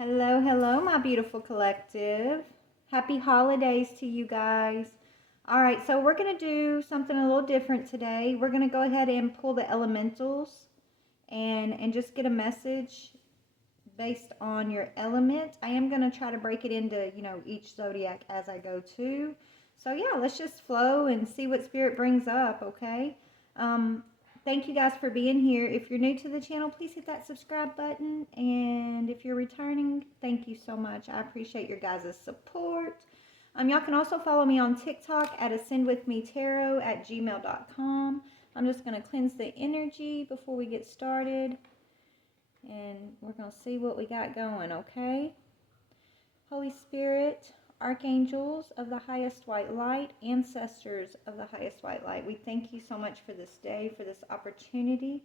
Hello, hello, my beautiful collective. Happy holidays to you guys. All right, so we're going to do something a little different today. We're going to go ahead and pull the elementals and just get a message based on your element. I am going to try to break it into, each zodiac as I go too. So yeah, let's just flow and see what spirit brings up, okay? Thank you guys for being here. If you're new to the channel, please hit that subscribe button. And if you're returning, thank you so much. I appreciate your guys' support. Y'all can also follow me on TikTok at ascendwithmetaro@gmail.com. I'm just going to cleanse the energy before we get started. And we're going to see what we got going, okay? Holy Spirit, archangels of the highest white light, ancestors of the highest white light, we thank you so much for this day, for this opportunity.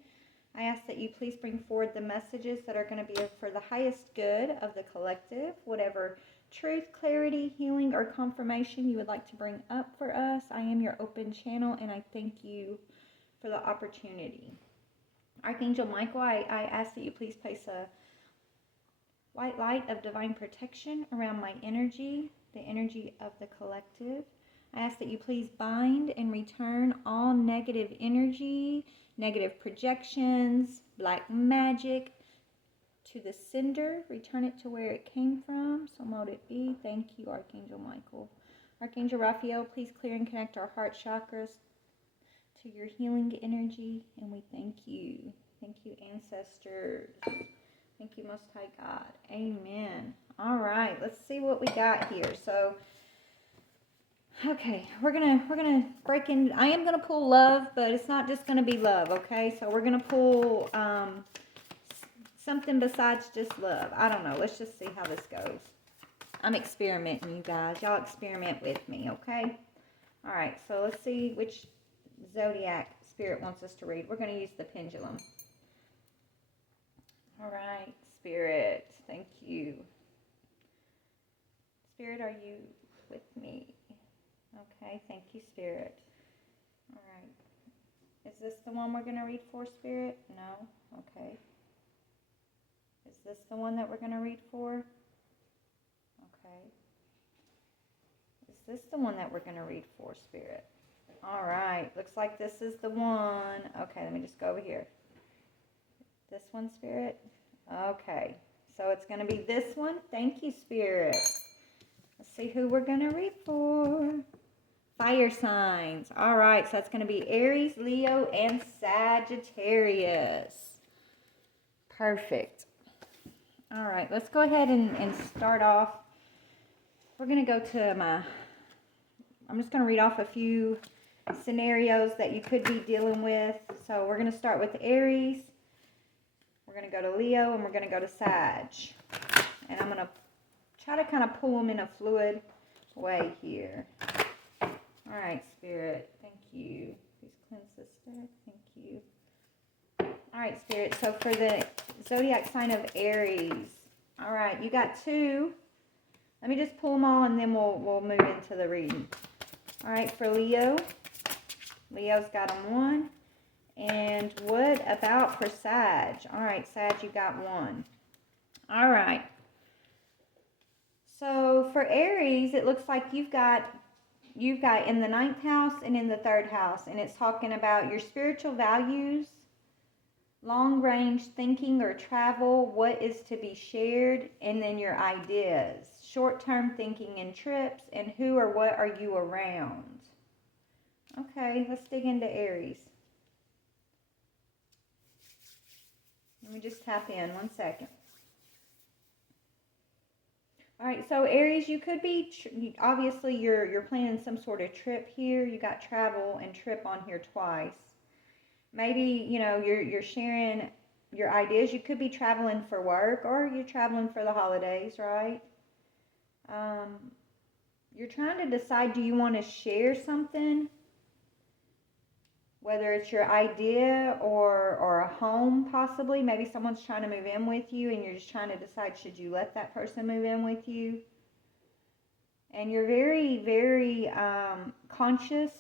I ask that you please bring forward the messages that are going to be for the highest good of the collective, whatever truth, clarity, healing, or confirmation you would like to bring up for us. I am your open channel, and I thank you for the opportunity. Archangel Michael, I ask that you please place a white light of divine protection around my energy, the energy of the collective. I ask that you please bind and return all negative energy, negative projections, black magic to the sender. Return it to where it came from. So mote it be. Thank you, Archangel Michael. Archangel Raphael, please clear and connect our heart chakras to your healing energy. And we thank you. Thank you, ancestors. Thank you, Most High God. Amen. All right, let's see what we got here. So, okay, we're gonna break in. I am gonna pull love, but it's not just gonna be love. Okay, so we're gonna pull something besides just love. I don't know. Let's just see how this goes. I'm experimenting, you guys. Y'all experiment with me, okay? All right, so let's see which zodiac spirit wants us to read. We're gonna use the pendulum. All right, Spirit, thank you. Spirit, are you with me? Okay, thank you, Spirit. All right. Is this the one we're going to read for, Spirit? No? Okay. Is this the one that we're going to read for? Okay. Is this the one that we're going to read for, Spirit? All right, looks like this is the one. Okay, let me just go over here. This one, Spirit? Okay, so it's going to be this one. Thank you, Spirit. Let's see who we're going to read for. Fire signs. All right, so that's going to be Aries, Leo, and Sagittarius. Perfect. All right, let's go ahead and start off. We're going to go to I'm just going to read off a few scenarios that you could be dealing with. So we're going to start with Aries. We're going to go to Leo, and we're going to go to Sag. And I'm going to try to kind of pull them in a fluid way here. All right, Spirit. Thank you. Please cleanse this deck. Thank you. All right, Spirit. So for the zodiac sign of Aries. All right, you got two. Let me just pull them all, and then we'll move into the reading. All right, for Leo. Leo's got them one. And what about for Sag? All right, Sag, you got one. All right. So for Aries, it looks like you've got in the 9th house and in the 3rd house, and it's talking about your spiritual values, long range thinking or travel, what is to be shared, and then your ideas, short-term thinking and trips, and who or what are you around. Okay, let's dig into Aries. Let me just tap in 1 second. All right, so Aries, you could be, obviously you're planning some sort of trip here. You got travel and trip on here twice. Maybe, you're sharing your ideas. You could be traveling for work, or you're traveling for the holidays, right? You're trying to decide, do you want to share something? Whether it's your idea or a home, possibly. Maybe someone's trying to move in with you, and you're just trying to decide, should you let that person move in with you? And you're very, very conscious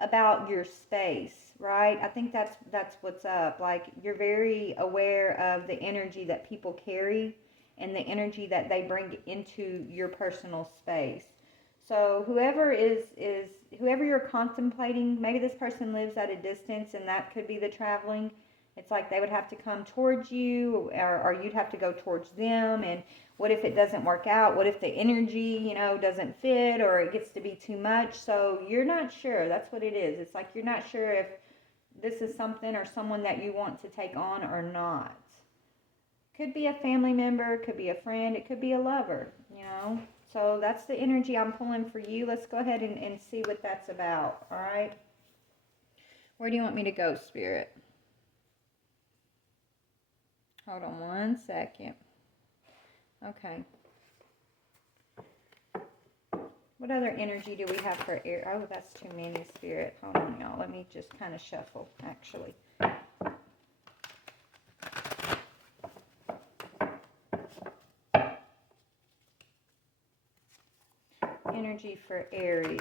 about your space, right? I think that's what's up. Like, you're very aware of the energy that people carry, and the energy that they bring into your personal space. So whoever whoever you're contemplating, maybe this person lives at a distance, and that could be the traveling. It's like they would have to come towards you, or you'd have to go towards them. And what if it doesn't work out? What if the energy, doesn't fit, or it gets to be too much? So you're not sure. That's what it is. It's like you're not sure if this is something or someone that you want to take on or not. Could be a family member, could be a friend, it could be a lover, So that's the energy I'm pulling for you. Let's go ahead and see what that's about, all right? Where do you want me to go, Spirit? Hold on one second. Okay. What other energy do we have for air? Oh, that's too many, Spirit. Hold on, y'all. Let me just kind of shuffle, actually. Energy for Aries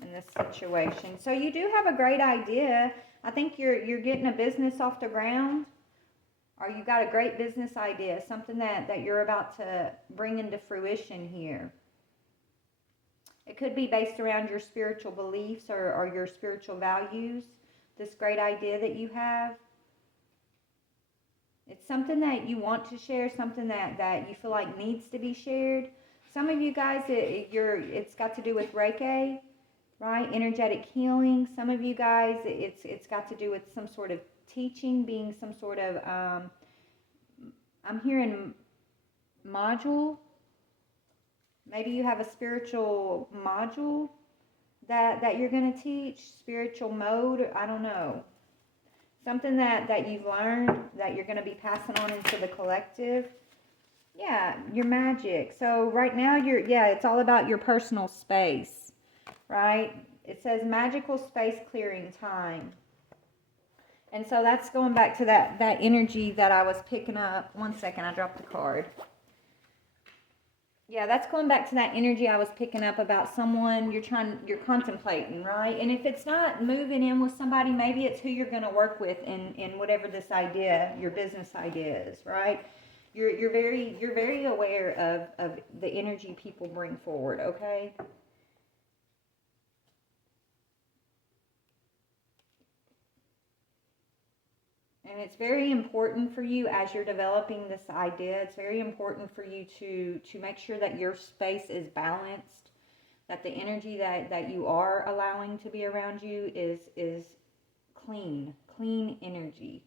in this situation. So you do have a great idea. I think you're getting a business off the ground, or you got a great business idea, something that you're about to bring into fruition here. It could be based around your spiritual beliefs or your spiritual values, this great idea that you have. It's something that you want to share, something that you feel like needs to be shared. Some of you guys, it's got to do with Reiki, right? Energetic healing. Some of you guys, it's got to do with some sort of teaching, being some sort of, I'm hearing module. Maybe you have a spiritual module that you're going to teach, spiritual mode, I don't know. Something that you've learned that you're going to be passing on into the collective. Yeah, your magic. So right now it's all about your personal space, right? It says magical space clearing time. And so that's going back to that energy that I was picking up. One second, I dropped the card. Yeah, that's going back to that energy I was picking up about someone you're contemplating, right? And if it's not moving in with somebody, maybe it's who you're going to work with in whatever this idea, your business idea is, right? You're very aware of the energy people bring forward, okay? And it's very important for you as you're developing this idea. It's very important for you to make sure that your space is balanced, that the energy that you are allowing to be around you is clean energy.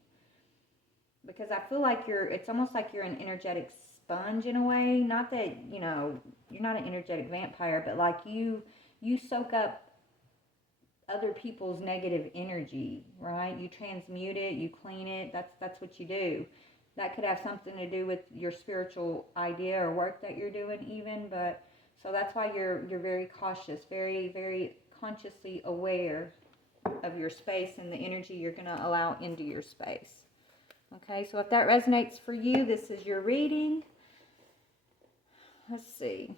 Because I feel like it's almost like you're an energetic sponge in a way. Not that, you're not an energetic vampire, but like you soak up other people's negative energy, right? You transmute it, you clean it. That's what you do. That could have something to do with your spiritual idea or work that you're doing even, but so that's why you're very cautious, very, very consciously aware of your space and the energy you're going to allow into your space. Okay, so if that resonates for you, this is your reading. Let's see.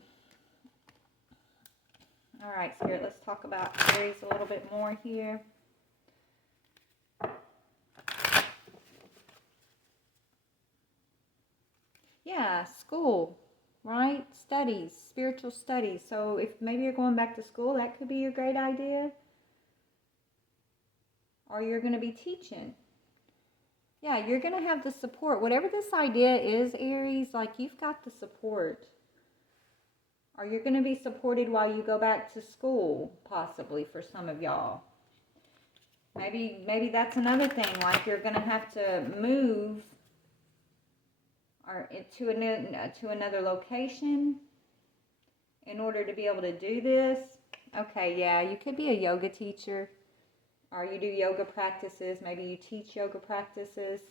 All right, Spirit, let's talk about Aries a little bit more here. Yeah, school, right? Studies, spiritual studies. So if maybe you're going back to school, that could be your great idea. Or you're going to be teaching. Yeah, you're going to have the support. Whatever this idea is, Aries, like you've got the support. Or you're going to be supported while you go back to school, possibly, for some of y'all. Maybe that's another thing, like you're going to have to move or to another location in order to be able to do this. Okay, yeah, you could be a yoga teacher, or you do yoga practices. Maybe you teach yoga practices.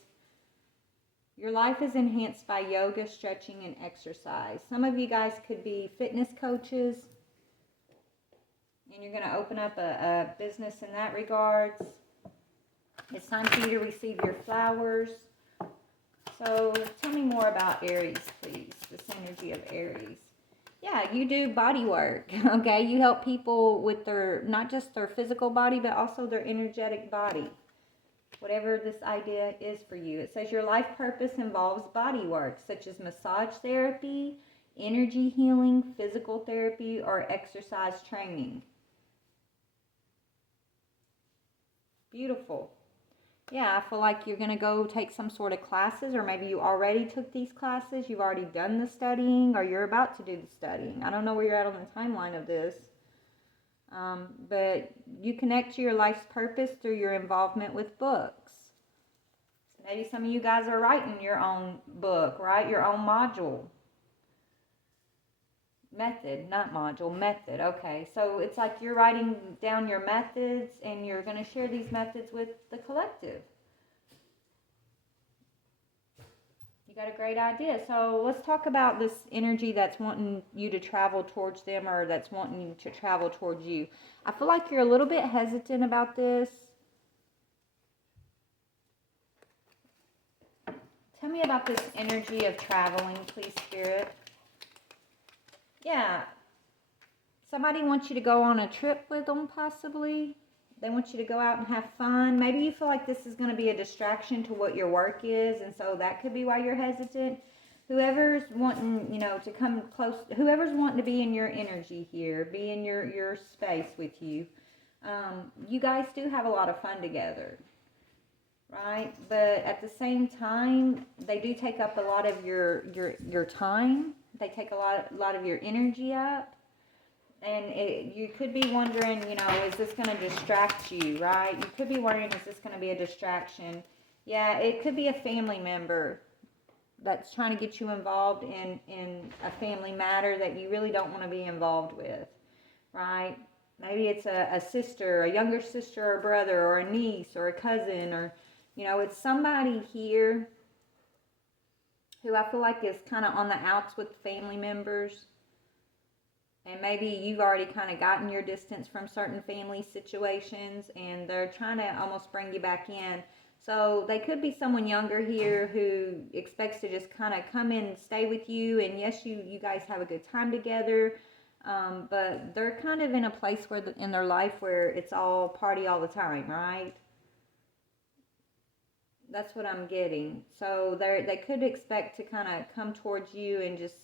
Your life is enhanced by yoga, stretching, and exercise. Some of you guys could be fitness coaches, and you're going to open up a business in that regards. It's time for you to receive your flowers. So tell me more about Aries, please, this energy of Aries. Yeah, you do body work, okay? You help people with not just their physical body, but also their energetic body. whatever this idea is for you. It says your life purpose involves body work, such as massage therapy, energy healing, physical therapy, or exercise training. Beautiful. Yeah, I feel like you're going to go take some sort of classes, or maybe you already took these classes, you've already done the studying, or you're about to do the studying. I don't know where you're at on the timeline of this. But you connect to your life's purpose through your involvement with books. So maybe some of you guys are writing your own book, right? Your own module. Method, not module, method. Okay, so it's like you're writing down your methods and you're going to share these methods with the collective. You got a great idea. So let's talk about this energy that's wanting you to travel towards them, or that's wanting you to travel towards you. I feel like you're a little bit hesitant about this. Tell me about this energy of traveling, please, Spirit. Yeah. Somebody wants you to go on a trip with them, possibly. They want you to go out and have fun. Maybe you feel like this is going to be a distraction to what your work is, and so that could be why you're hesitant. Whoever's wanting, to come close, whoever's wanting to be in your energy here, be in your space with you, you guys do have a lot of fun together, right? But at the same time, they do take up a lot of your time. They take a lot of your energy up. And you could be wondering, is this going to distract you, right? You could be wondering, is this going to be a distraction? Yeah, it could be a family member that's trying to get you involved in a family matter that you really don't want to be involved with, right? Maybe it's a sister, a younger sister or brother, or a niece or a cousin, or, it's somebody here who I feel like is kind of on the outs with family members. And maybe you've already kind of gotten your distance from certain family situations, and they're trying to almost bring you back in. So they could be someone younger here who expects to just kind of come in and stay with you. And yes, you guys have a good time together. But they're kind of in a place in their life where it's all party all the time, right? That's what I'm getting. So they could expect to kind of come towards you and just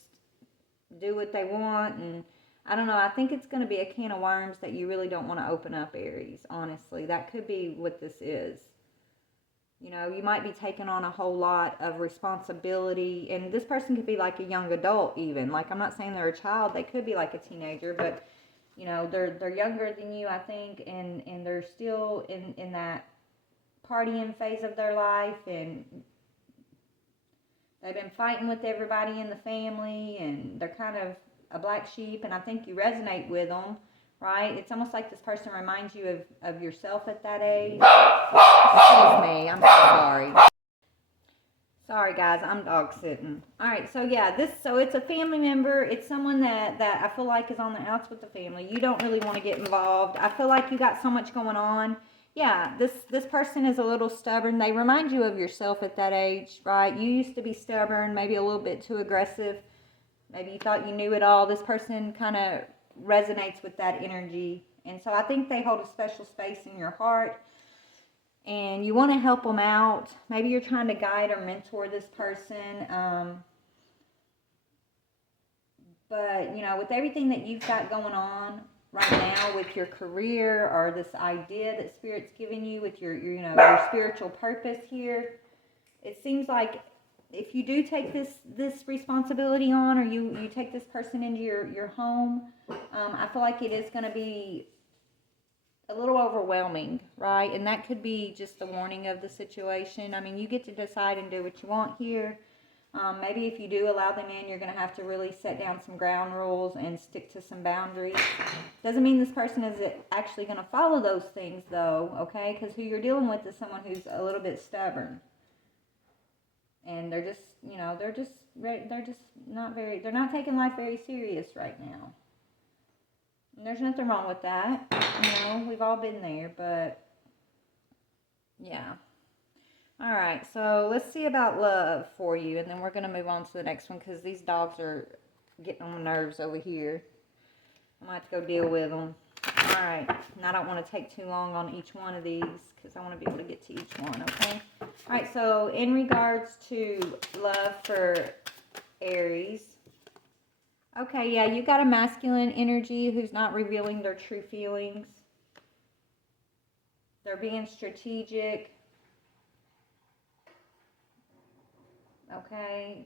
do what they want, and I don't know, I think it's going to be a can of worms that you really don't want to open up, Aries, honestly. That could be what this is. You might be taking on a whole lot of responsibility, and this person could be like a young adult even. Like, I'm not saying they're a child, they could be like a teenager, but, they're younger than you, I think, and they're still in that partying phase of their life, and they've been fighting with everybody in the family, and they're kind of a black sheep, and I think you resonate with them, right? It's almost like this person reminds you of yourself at that age. Excuse me, I'm so sorry. Sorry, guys, I'm dog sitting. All right, so yeah, so it's a family member. It's someone that I feel like is on the outs with the family. You don't really want to get involved. I feel like you got so much going on. Yeah, this person is a little stubborn. They remind you of yourself at that age, right? You used to be stubborn, maybe a little bit too aggressive. Maybe you thought you knew it all. This person kind of resonates with that energy. And so I think they hold a special space in your heart. And you want to help them out. Maybe you're trying to guide or mentor this person. But, with everything that you've got going on right now with your career, or this idea that Spirit's giving you with your spiritual purpose here, it seems like if you do take this responsibility on, or you take this person into your home, I feel like it is going to be a little overwhelming, right? And that could be just the warning of the situation. I mean, you get to decide and do what you want here. Maybe if you do allow them in, you're going to have to really set down some ground rules and stick to some boundaries. Doesn't mean this person is actually going to follow those things, though, okay? Because who you're dealing with is someone who's a little bit stubborn. And they're just, they're not taking life very serious right now. And there's nothing wrong with that. We've all been there, but yeah. All right, so let's see about love for you, and then we're going to move on to the next one, because these dogs are getting on my nerves over here. I might have to go deal with them. All right, and I don't want to take too long on each one of these because I want to be able to get to each one, okay? All right, so in regards to love for Aries, okay, yeah, you got a masculine energy who's not revealing their true feelings. They're being strategic, okay?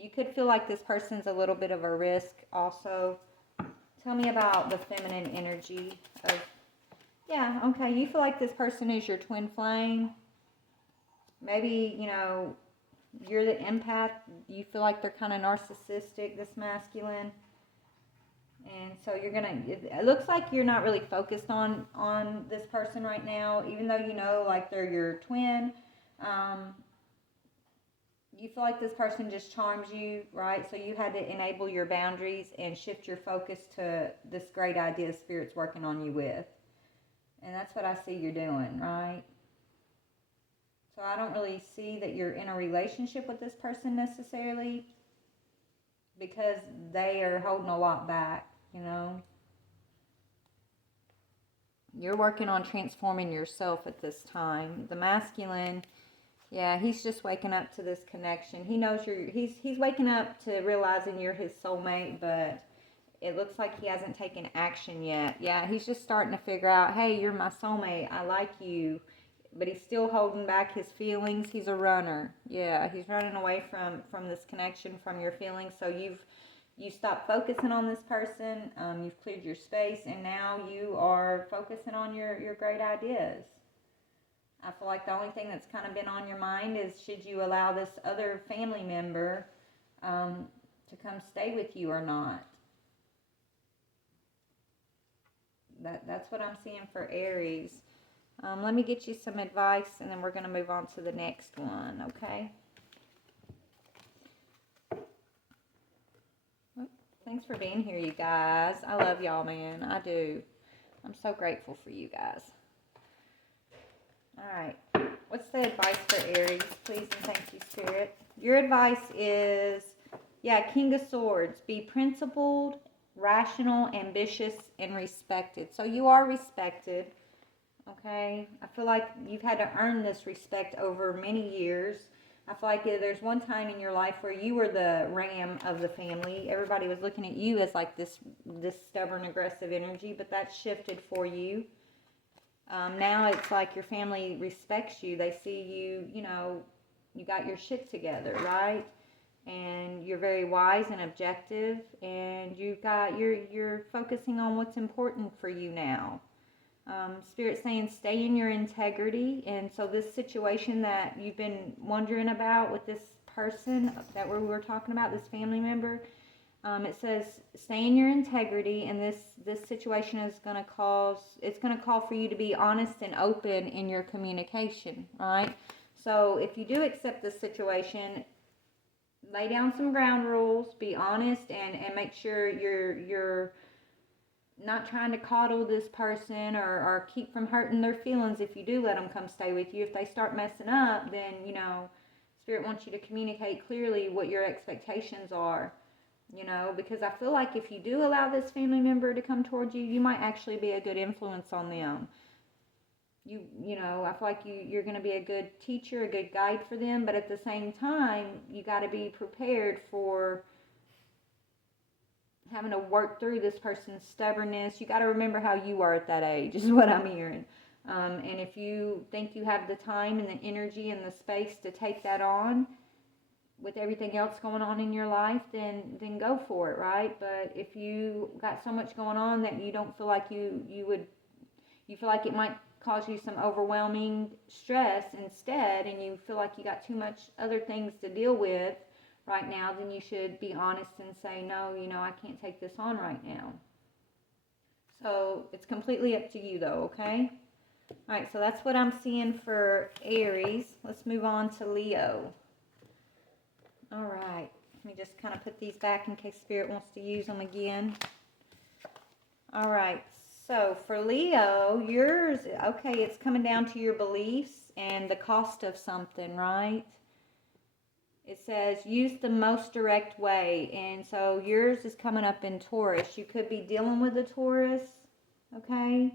You could feel like this person's a little bit of a risk also. Tell me about the feminine energy of, yeah, okay, you feel like this person is your twin flame. Maybe, you know, you're the empath. You feel like they're kind of narcissistic, this masculine. And so you're going to, it looks like you're not really focused on this person right now, even though you know, like, they're your twin. You feel like this person just charms you, right? So you had to enable your boundaries and shift your focus to this great idea Spirit's working on you with. And that's what I see you're doing, right? So I don't really see that you're in a relationship with this person necessarily because they are holding a lot back, you know. You're working on transforming yourself at this time. The masculine, yeah, he's just waking up to this connection. He knows he's waking up to realizing you're his soulmate, but it looks like he hasn't taken action yet. Yeah, he's just starting to figure out, hey, you're my soulmate. I like you. But he's still holding back his feelings. He's a runner. Yeah, he's running away from this connection, from your feelings. So you stopped focusing on this person. You've cleared your space, and now you are focusing on your great ideas. I feel like the only thing that's kind of been on your mind is, should you allow this other family member to come stay with you or not? That's what I'm seeing for Aries. Let me get you some advice, and then we're going to move on to the next one, okay? Thanks for being here, you guys. I love y'all, man. I do. I'm so grateful for you guys. All right. What's the advice for Aries, please, and thank you, Spirit? Your advice is, yeah, King of Swords. Be principled, rational, ambitious, and respected. So you are respected. Okay, I feel like you've had to earn this respect over many years. I feel like there's one time in your life where you were the ram of the family. Everybody was looking at you as like this stubborn, aggressive energy, but that's shifted for you. Now it's like your family respects you. They see you, you know, you got your shit together, right? And you're very wise and objective, and you're focusing on what's important for you now. Spirit saying stay in your integrity. And so this situation that you've been wondering about with this person that we were talking about, this family member, it says stay in your integrity, and this situation is going to call for you to be honest and open in your communication, right? So if you do accept this situation, lay down some ground rules, be honest, and make sure you're not trying to coddle this person or keep from hurting their feelings. If you do let them come stay with you, if they start messing up, then, you know, Spirit wants you to communicate clearly what your expectations are, you know, because I feel like if you do allow this family member to come towards you, you might actually be a good influence on them. You know, I feel like you're going to be a good teacher, a good guide for them, but at the same time, you got to be prepared for having to work through this person's stubbornness. You got to remember how you are at that age, is what I'm hearing. And if you think you have the time and the energy and the space to take that on with everything else going on in your life, then go for it, right? But if you got so much going on that you don't feel like you feel like it might cause you some overwhelming stress instead, and you feel like you got too much other things to deal with right now, then you should be honest and say, no, you know, I can't take this on right now. So it's completely up to you though, okay? All right, so that's what I'm seeing for Aries. Let's move on to Leo. All right, let me just kind of put these back in case Spirit wants to use them again. All right, so for Leo, yours, okay, it's coming down to your beliefs and the cost of something, right? It says use the most direct way, and so yours is coming up in Taurus. You could be dealing with a Taurus. okay?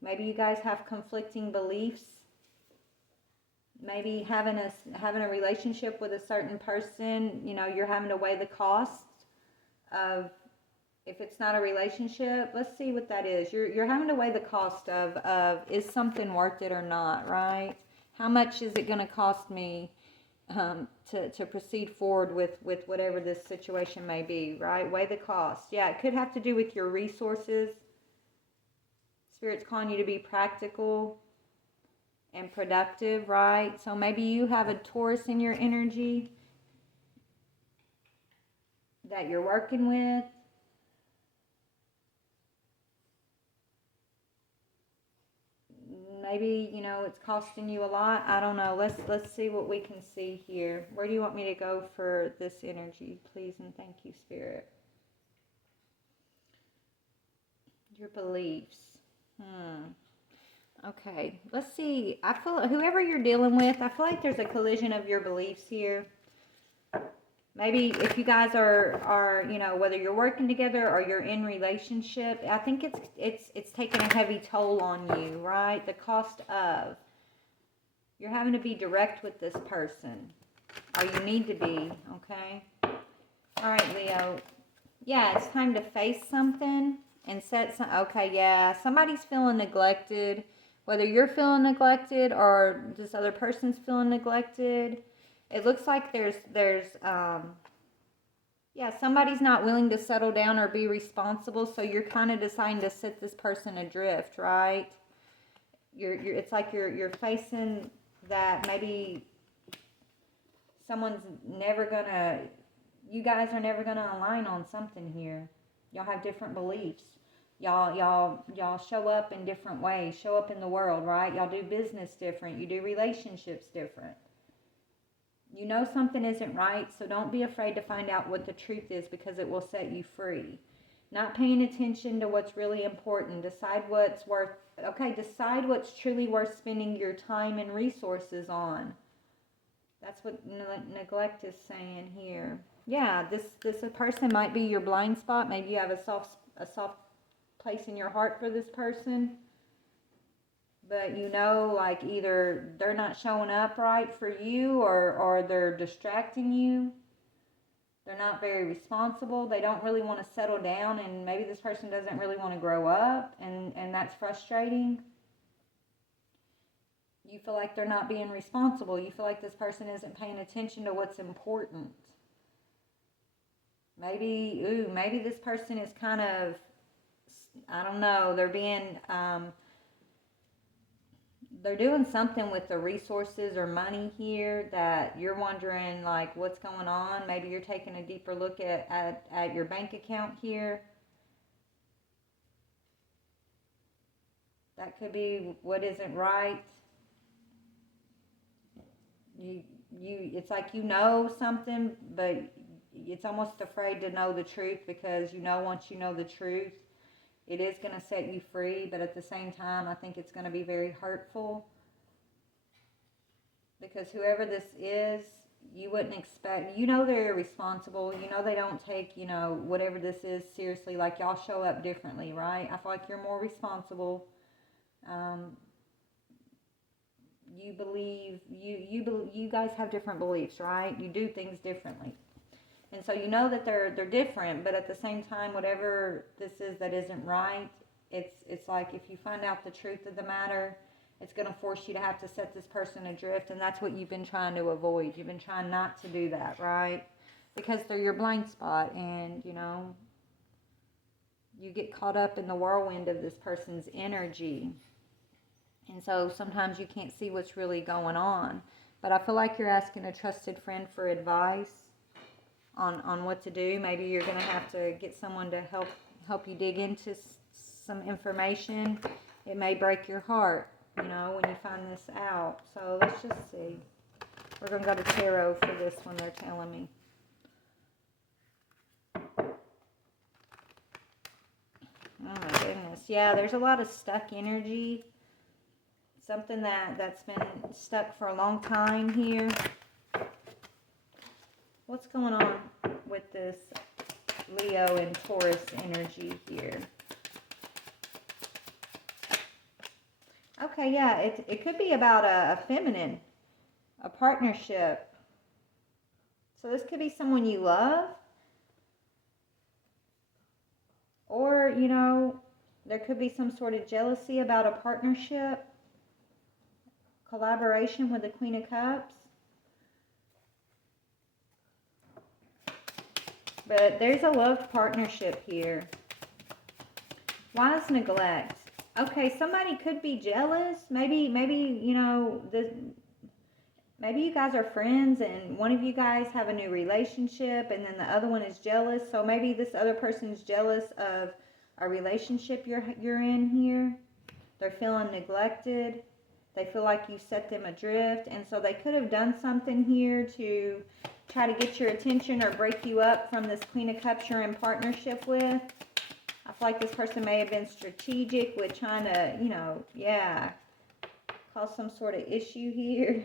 Maybe you guys have conflicting beliefs. Maybe having a relationship with a certain person, you know, you're having to weigh the cost of, if it's not a relationship, let's see what that is. You're having to weigh the cost of is something worth it or not, right? How much is it going to cost me to proceed forward with whatever this situation may be, right? Weigh the cost. Yeah, it could have to do with your resources. Spirit's calling you to be practical and productive, right? So maybe you have a Taurus in your energy that you're working with. Maybe, you know, it's costing you a lot. I don't know. Let's see what we can see here. Where do you want me to go for this energy? Please and thank you, Spirit. Your beliefs. Okay, let's see. I feel whoever you're dealing with, I feel like there's a collision of your beliefs here. Maybe if you guys are you know, whether you're working together or you're in relationship, I think it's taking a heavy toll on you, right? The cost of, you're having to be direct with this person, or you need to be, okay? All right, Leo. Yeah, it's time to face something and set some, okay, yeah, somebody's feeling neglected. Whether you're feeling neglected or this other person's feeling neglected, it looks like there's yeah, somebody's not willing to settle down or be responsible, so you're kind of deciding to set this person adrift, right? It's like you're facing that maybe someone's never gonna, you guys are never gonna align on something here. Y'all have different beliefs. Y'all show up in different ways, show up in the world, right? Y'all do business different, you do relationships different. You know something isn't right, so don't be afraid to find out what the truth is, because it will set you free. Not paying attention to what's really important. Decide what's worth, okay, decide what's truly worth spending your time and resources on. That's what neglect is saying here. Yeah, this person might be your blind spot. Maybe you have a soft place in your heart for this person. But you know, like either they're not showing up right for you, or they're distracting you. They're not very responsible. They don't really want to settle down, and maybe this person doesn't really want to grow up, and that's frustrating. You feel like they're not being responsible. You feel like this person isn't paying attention to what's important. Maybe this person is kind of, I don't know, they're being, they're doing something with the resources or money here that you're wondering, like, what's going on. Maybe you're taking a deeper look at your bank account here. That could be what isn't right. It's like you know something, but it's almost afraid to know the truth, because you know once you know the truth, it is going to set you free, but at the same time, I think it's going to be very hurtful, because whoever this is, you wouldn't expect, you know they're irresponsible, you know they don't take, you know, whatever this is seriously, like y'all show up differently, right? I feel like you're more responsible. You believe, you guys have different beliefs, right? You do things differently. And so you know that they're different, but at the same time, whatever this is that isn't right, it's like if you find out the truth of the matter, it's going to force you to have to set this person adrift, and that's what you've been trying to avoid. You've been trying not to do that, right? Because they're your blind spot, and, you know, you get caught up in the whirlwind of this person's energy. And so sometimes you can't see what's really going on. But I feel like you're asking a trusted friend for advice on what to do. Maybe you're going to have to get someone to help you dig into some information. It may break your heart, you know, when you find this out. So let's just see. We're going to go to tarot for this one, they're telling me. Oh my goodness. Yeah, there's a lot of stuck energy. Something that's been stuck for a long time here. What's going on with this Leo and Taurus energy here? Okay, yeah, it could be about a feminine, a partnership. So this could be someone you love, or, you know, there could be some sort of jealousy about a partnership, collaboration with the Queen of Cups. But there's a love partnership here. Why is neglect? Okay, somebody could be jealous. Maybe, you know, maybe you guys are friends and one of you guys have a new relationship and then the other one is jealous. So maybe this other person's jealous of a relationship you're in here. They're feeling neglected. They feel like you set them adrift, and so they could have done something here to try to get your attention or break you up from this Queen of Cups you're in partnership with. I feel like this person may have been strategic with trying to, you know, yeah, cause some sort of issue here.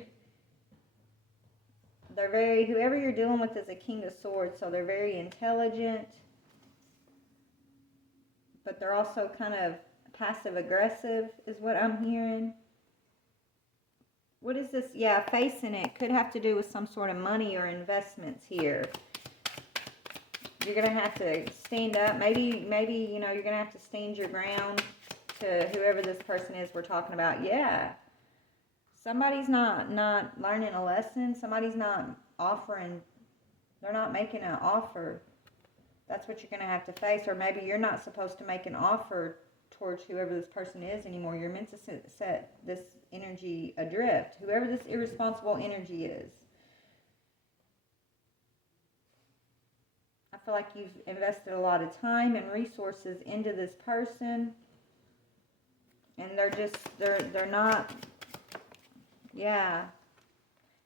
They're very, whoever you're dealing with is a King of Swords, so they're very intelligent, but they're also kind of passive aggressive is what I'm hearing. What is this? Yeah, facing it could have to do with some sort of money or investments here. You're going to have to stand up. Maybe, you know, you're going to have to stand your ground to whoever this person is we're talking about. Yeah. Somebody's not learning a lesson. Somebody's not offering. They're not making an offer. That's what you're going to have to face. Or maybe you're not supposed to make an offer towards whoever this person is anymore. You're meant to set this energy adrift, whoever this irresponsible energy is. I feel like you've invested a lot of time and resources into this person, and they're not, yeah,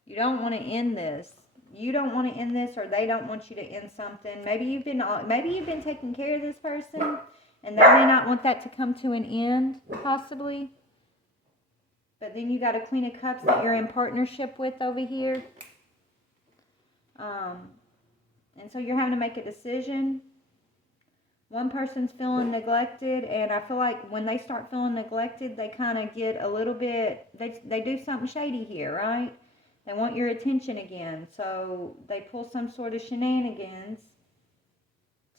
you don't want to end this. You don't want to end this, or they don't want you to end something. Maybe you've been taking care of this person, and they may not want that to come to an end, possibly. But then you got a Queen of Cups that you're in partnership with over here. And so you're having to make a decision. One person's feeling neglected, and I feel like when they start feeling neglected, they kind of get a little bit, they do something shady here, right? They want your attention again, so they pull some sort of shenanigans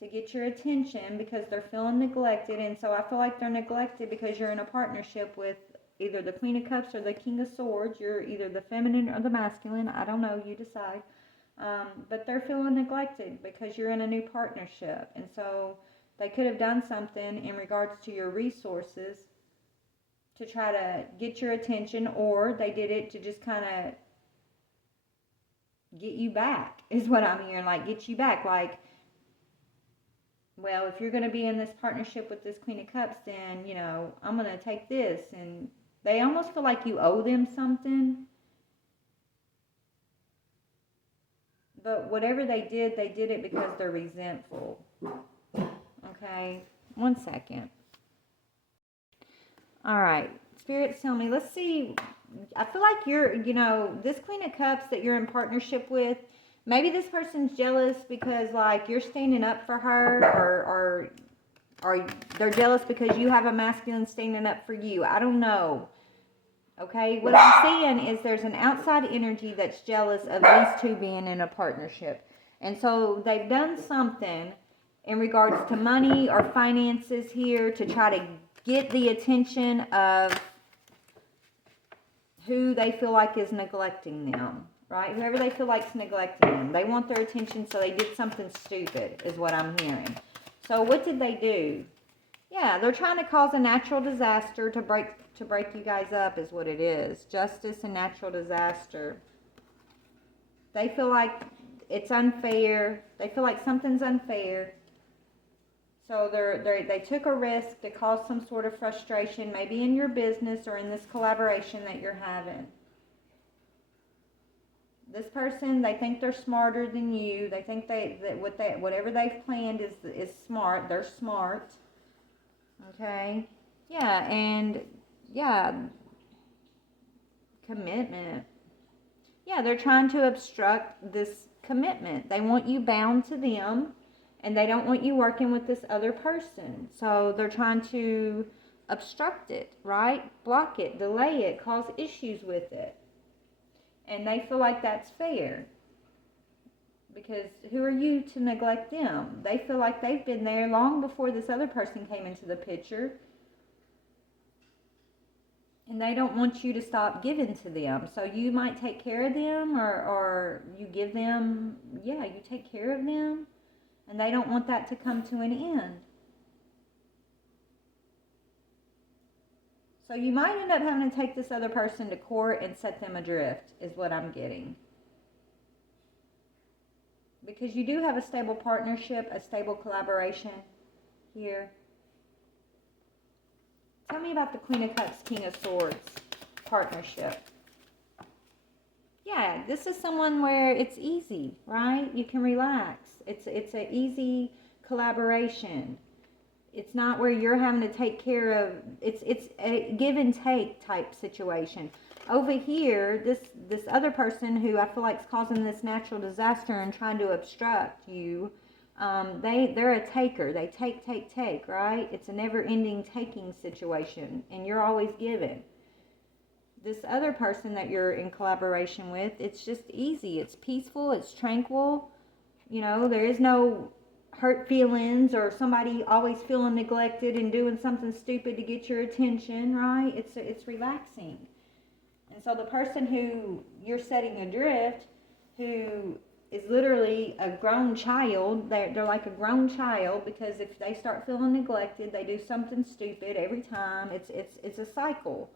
to get your attention because they're feeling neglected. And so I feel like they're neglected because you're in a partnership with either the Queen of Cups or the King of Swords. You're either the feminine or the masculine. I don't know. You decide. But they're feeling neglected because you're in a new partnership. And so they could have done something in regards to your resources to try to get your attention, or they did it to just kind of get you back, is what I'm hearing. Like, get you back. Like, well, if you're going to be in this partnership with this Queen of Cups, then, you know, I'm going to take this. And they almost feel like you owe them something. But whatever they did it because they're resentful. Okay, one second. All right, Spirits tell me, let's see. I feel like you're, you know, this Queen of Cups that you're in partnership with, maybe this person's jealous because, like, you're standing up for her, or they're jealous because you have a masculine standing up for you. I don't know. Okay, what I'm seeing is there's an outside energy that's jealous of these two being in a partnership. And so they've done something in regards to money or finances here to try to get the attention of who they feel like is neglecting them, right? Whoever they feel like is neglecting them. They want their attention, so they did something stupid, is what I'm hearing. So what did they do? Yeah, they're trying to cause a natural disaster to break you guys up, is what it is. Justice and natural disaster. They feel like it's unfair. They feel like something's unfair. So they took a risk to cause some sort of frustration, maybe in your business or in this collaboration that you're having. This person, they think they're smarter than you. They think that whatever they've planned is smart. They're smart. Okay? Yeah, and yeah, commitment. Yeah, they're trying to obstruct this commitment. They want you bound to them, and they don't want you working with this other person. So they're trying to obstruct it, right? Block it, delay it, cause issues with it. And they feel like that's fair. Because who are you to neglect them? They feel like they've been there long before this other person came into the picture. And they don't want you to stop giving to them. So you might take care of them, or you give them, you take care of them. And they don't want that to come to an end. So you might end up having to take this other person to court and set them adrift, is what I'm getting. Because you do have a stable partnership, a stable collaboration here. Tell me about the Queen of Cups, King of Swords partnership. Yeah, this is someone where it's easy, right? You can relax. It's an easy collaboration. It's not where you're having to take care of, it's a give and take type situation. Over here, this other person who I feel like is causing this natural disaster and trying to obstruct you, they're a taker. They take, right? It's a never-ending taking situation, and you're always giving. This other person that you're in collaboration with, it's just easy. It's peaceful. It's tranquil. You know, there is no hurt feelings or somebody always feeling neglected and doing something stupid to get your attention, right? It's relaxing. And so the person who you're setting adrift, who is literally a grown child, they're like a grown child, because if they start feeling neglected, they do something stupid every time. It's a cycle.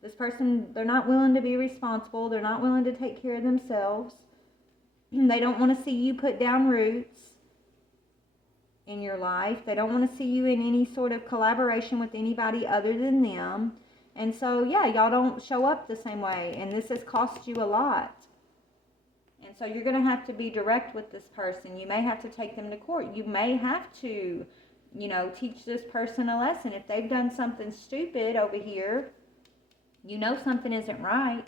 This person, they're not willing to be responsible. They're not willing to take care of themselves. They don't want to see you put down roots in your life. They don't want to see you in any sort of collaboration with anybody other than them. And so, y'all don't show up the same way. And this has cost you a lot. And so you're going to have to be direct with this person. You may have to take them to court. You may have to, teach this person a lesson. If they've done something stupid over here, something isn't right.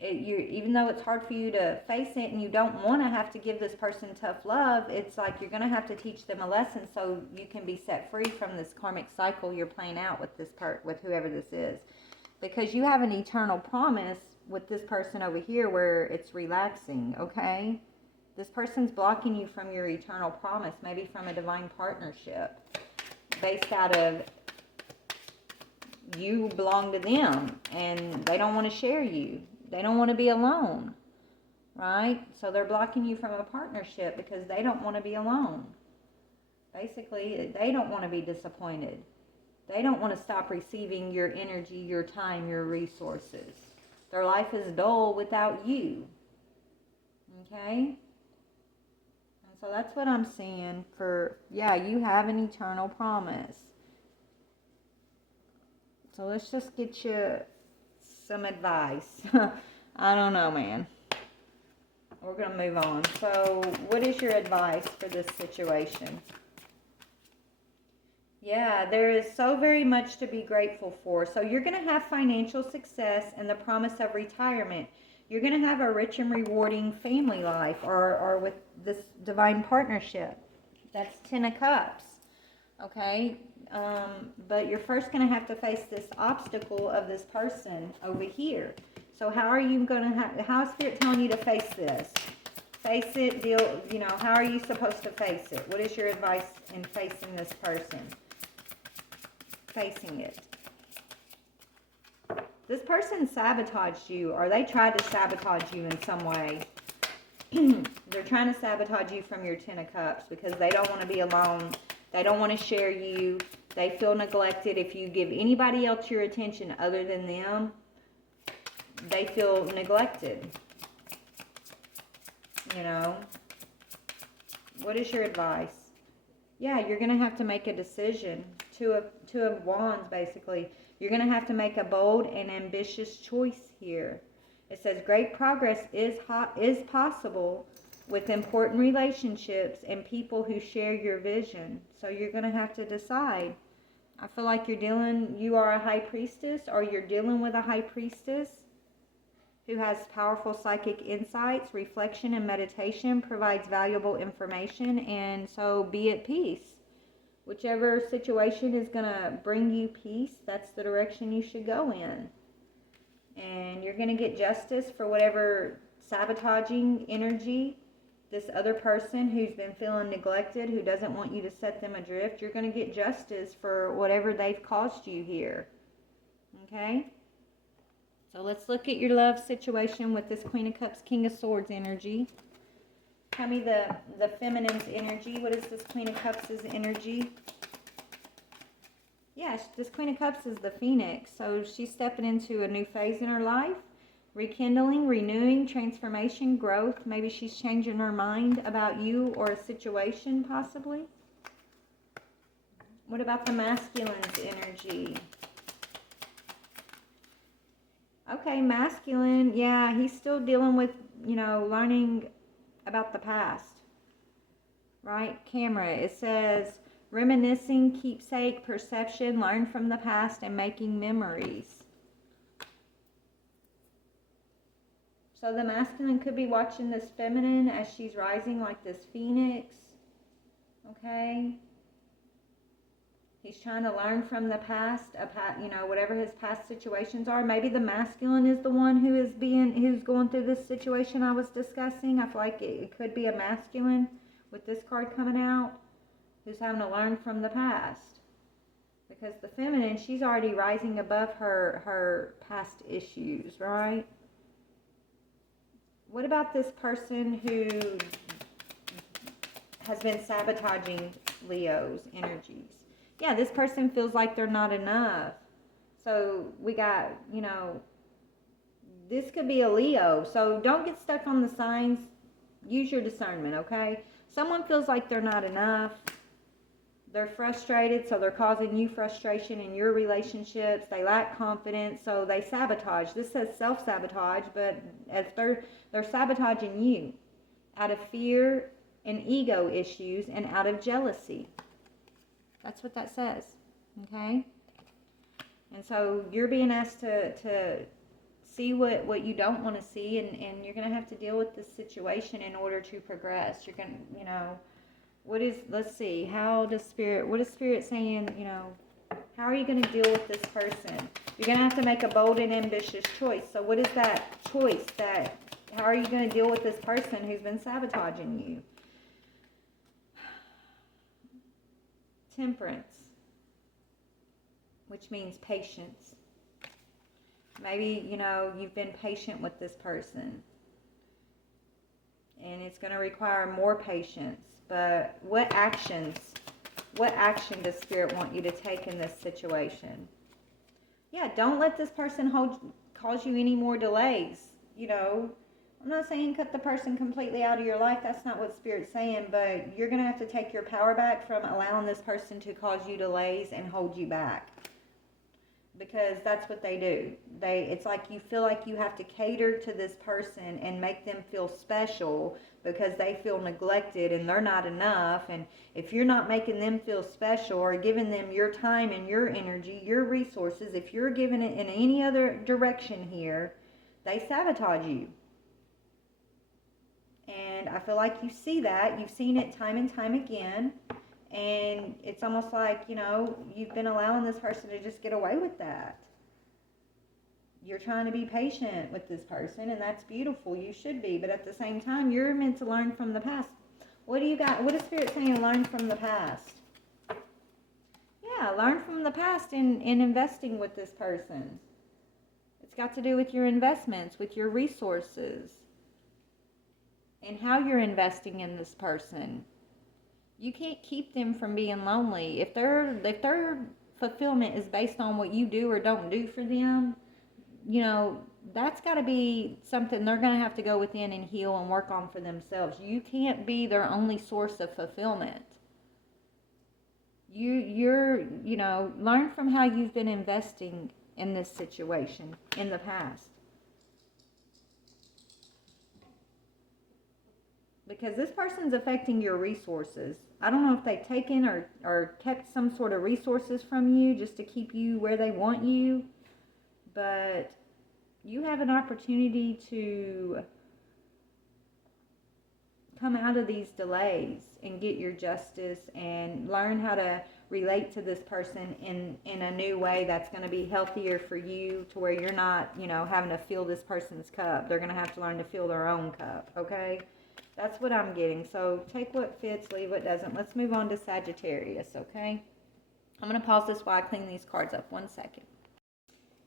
Even though it's hard for you to face it and you don't want to have to give this person tough love, it's like you're going to have to teach them a lesson so you can be set free from this karmic cycle you're playing out with with whoever this is. Because you have an eternal promise with this person over here where it's relaxing, okay? This person's blocking you from your eternal promise, maybe from a divine partnership based out of you belong to them and they don't want to share you. They don't want to be alone, right? So they're blocking you from a partnership because they don't want to be alone. Basically, they don't want to be disappointed. They don't want to stop receiving your energy, your time, your resources. Their life is dull without you, okay? And so that's what I'm seeing for, you have an eternal promise. So let's just get you some advice. I don't know, man. We're going to move on. So what is your advice for this situation? Yeah, there is so very much to be grateful for. So you're going to have financial success and the promise of retirement. You're going to have a rich and rewarding family life or with this divine partnership. That's 10 of Cups. Okay? But you're first going to have to face this obstacle of this person over here. So how are you going to how is Spirit telling you to face this? Face it, how are you supposed to face it? What is your advice in facing this person? Facing it. This person sabotaged you, or they tried to sabotage you in some way. They're trying to sabotage you from your 10 of Cups because they don't want to be alone. They don't want to share you. They feel neglected. If you give anybody else your attention other than them, they feel neglected. What is your advice? Yeah, you're going to have to make a decision. Two of Wands, basically. You're going to have to make a bold and ambitious choice here. It says great progress is possible with important relationships and people who share your vision. So you're going to have to decide. I feel like you are a high priestess, or you're dealing with a high priestess who has powerful psychic insights, reflection, and meditation, provides valuable information, and so be at peace Whichever situation is going to bring you peace, that's the direction you should go in. And you're going to get justice for whatever sabotaging energy this other person who's been feeling neglected, who doesn't want you to set them adrift. You're going to get justice for whatever they've caused you here. Okay? So let's look at your love situation with this Queen of Cups, King of Swords energy. Tell me the feminine's energy. What is this Queen of Cups' energy? Yes, this Queen of Cups is the Phoenix. So she's stepping into a new phase in her life. Rekindling, renewing, transformation, growth. Maybe she's changing her mind about you or a situation, possibly. What about the masculine's energy? Okay, masculine, yeah, he's still dealing with, learning about the past. Right? Camera, it says, reminiscing, keepsake, perception, learn from the past, and making memories. So the masculine could be watching this feminine as she's rising like this phoenix. Okay? He's trying to learn from the past, whatever his past situations are. Maybe the masculine is the one who's going through this situation I was discussing. I feel like it could be a masculine with this card coming out who's having to learn from the past. Because the feminine, she's already rising above her past issues, right? What about this person who has been sabotaging Leo's energies? Yeah, this person feels like they're not enough. So we got, this could be a Leo. So don't get stuck on the signs. Use your discernment, okay? Someone feels like they're not enough. They're frustrated, so they're causing you frustration in your relationships. They lack confidence, so they sabotage. This says self-sabotage, but if they're sabotaging you out of fear and ego issues and out of jealousy. That's what that says, okay? And so you're being asked to see what you don't want to see, and you're going to have to deal with this situation in order to progress. You're going to, let's see, what is Spirit saying, how are you going to deal with this person? You're going to have to make a bold and ambitious choice. So what is that choice? How are you going to deal with this person who's been sabotaging you? Temperance, which means patience. Maybe, you've been patient with this person. And it's going to require more patience. But what action does Spirit want you to take in this situation? Yeah, don't let this person cause you any more delays. I'm not saying cut the person completely out of your life. That's not what Spirit's saying. But you're going to have to take your power back from allowing this person to cause you delays and hold you back. Because that's what they do. It's like you feel like you have to cater to this person and make them feel special because they feel neglected and they're not enough. And if you're not making them feel special or giving them your time and your energy, your resources, if you're giving it in any other direction here, they sabotage you. And I feel like you see that. You've seen it time and time again. And it's almost like, you've been allowing this person to just get away with that. You're trying to be patient with this person, and that's beautiful. You should be. But at the same time, you're meant to learn from the past. What do you got? What is Spirit saying? Learn from the past. Yeah, learn from the past in investing with this person. It's got to do with your investments, with your resources, and how you're investing in this person. You can't keep them from being lonely. If their fulfillment is based on what you do or don't do for them, that's got to be something they're going to have to go within and heal and work on for themselves. You can't be their only source of fulfillment. You're learn from how you've been investing in this situation in the past. Because this person's affecting your resources. I don't know if they've taken or kept some sort of resources from you just to keep you where they want you. But you have an opportunity to come out of these delays and get your justice and learn how to relate to this person in a new way that's going to be healthier for you, to where you're not, having to fill this person's cup. They're going to have to learn to fill their own cup, okay? That's what I'm getting. So take what fits, leave what doesn't. Let's move on to Sagittarius, okay? I'm going to pause this while I clean these cards up. 1 second.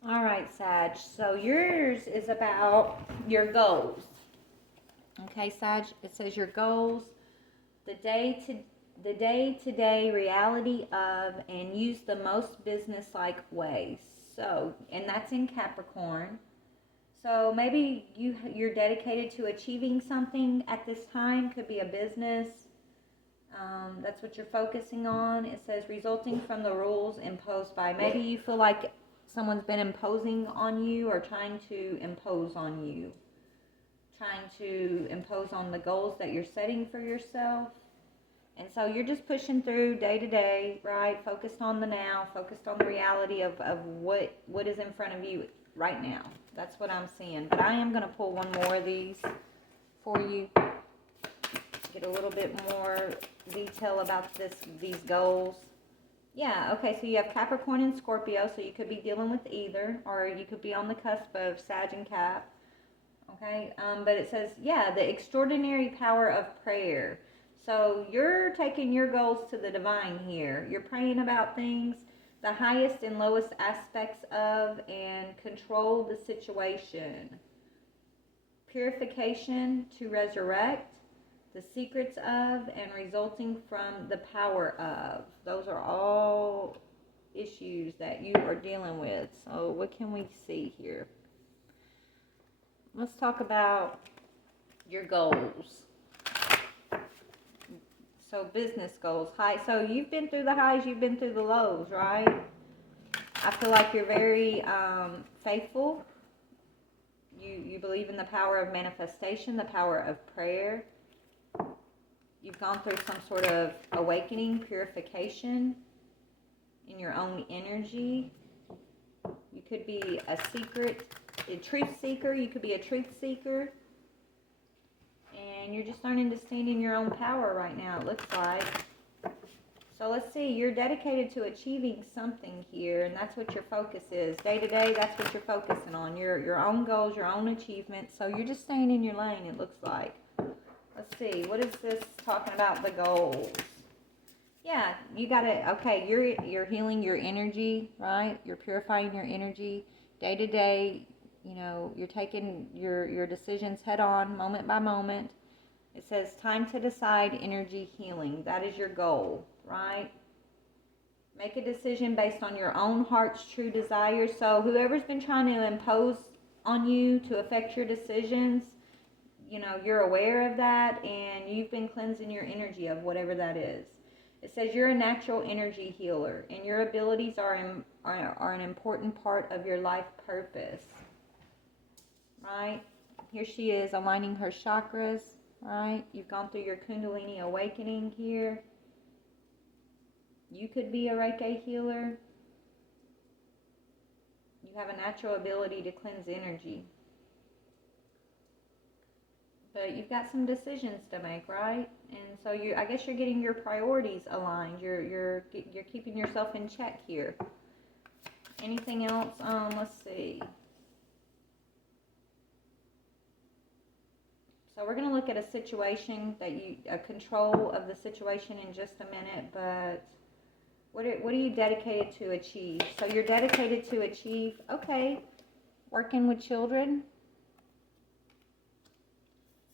All right, Sag. So yours is about your goals. Okay, Sag, it says your goals, the day-to-day reality of, and use the most business-like ways. So, and that's in Capricorn. So maybe you're dedicated to achieving something at this time. Could be a business. That's what you're focusing on. It says resulting from the rules imposed by. Maybe you feel like someone's been imposing on you, or trying to impose on you. Trying to impose on the goals that you're setting for yourself. And so you're just pushing through day to day, right? Focused on the now, focused on the reality of what is in front of you right now. That's what I'm seeing. But I am going to pull one more of these for you. Get a little bit more detail about these goals. Yeah, okay, so you have Capricorn and Scorpio, so you could be dealing with either, or you could be on the cusp of Sag and Cap. Okay, but it says, yeah, the extraordinary power of prayer. So you're taking your goals to the divine here. You're praying about things, the highest and lowest aspects of, and control the situation. Purification to resurrect, the secrets of, and resulting from the power of. Those are all issues that you are dealing with. So what can we see here? Let's talk about your goals. So business goals. So you've been through the highs, you've been through the lows, right? I feel like you're very faithful. You believe in the power of manifestation, the power of prayer. You've gone through some sort of awakening, purification in your own energy. You could be a truth seeker. You could be a truth seeker. And you're just learning to stand in your own power right now, it looks like. So let's see, you're dedicated to achieving something here, and that's what your focus is. Day to day, that's what you're focusing on, your own goals, your own achievements. So you're just staying in your lane, it looks like. Let's see, what is this talking about, the goals? Yeah, you got it. Okay, you're healing your energy, right? You're purifying your energy day to day. You're taking your decisions head on, moment by moment. It says time to decide, energy healing. That is your goal, right? Make a decision based on your own heart's true desires. So whoever's been trying to impose on you to affect your decisions, you're aware of that, and you've been cleansing your energy of whatever that is. It says you're a natural energy healer, and your abilities are an important part of your life purpose, right? Here she is aligning her chakras, right? You've gone through your Kundalini awakening here. You could be a Reiki healer. You have a natural ability to cleanse energy. But you've got some decisions to make, right? And so I guess you're getting your priorities aligned. You're keeping yourself in check here. Anything else? Let's see. So we're going to look at a situation a control of the situation in just a minute, but what are you dedicated to achieve? So you're dedicated to achieve, okay, working with children.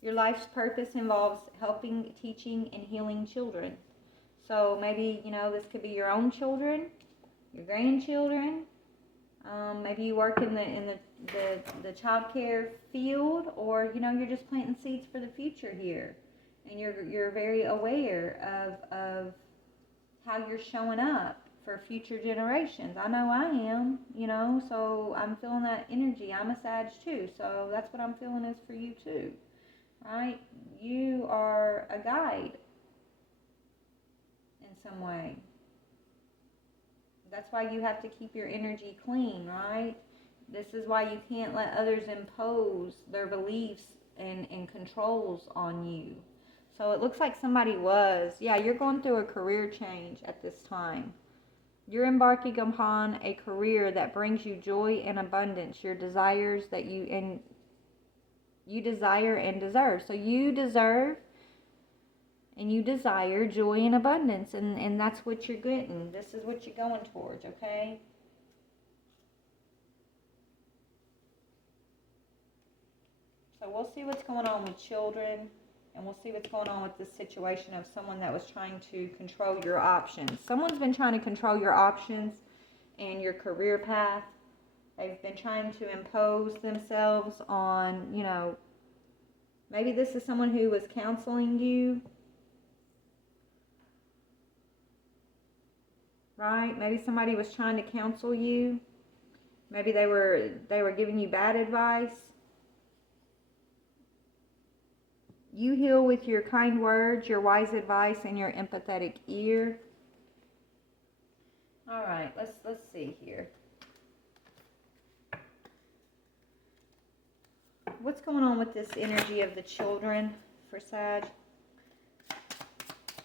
Your life's purpose involves helping, teaching, and healing children. So maybe, this could be your own children, your grandchildren. Maybe you work in the child care field, or, you're just planting seeds for the future here. And you're very aware of how you're showing up for future generations. I know I am, so I'm feeling that energy. I'm a Sag too, so that's what I'm feeling is for you too. Right? You are a guide in some way. That's why you have to keep your energy clean, right? This is why you can't let others impose their beliefs and controls on you. So it looks like somebody was. Yeah, you're going through a career change at this time. You're embarking upon a career that brings you joy and abundance. Your desires that you desire and deserve. So you deserve and you desire joy and abundance, and that's what you're getting. This is what you're going towards, okay? So we'll see what's going on with children, and we'll see what's going on with this situation of someone that was trying to control your options. Someone's been trying to control your options and your career path. They've been trying to impose themselves on, maybe this is someone who was counseling you, right? Maybe somebody was trying to counsel you. Maybe they were giving you bad advice. You heal with your kind words, your wise advice, and your empathetic ear. All right, let's see here. What's going on with this energy of the children for Sag?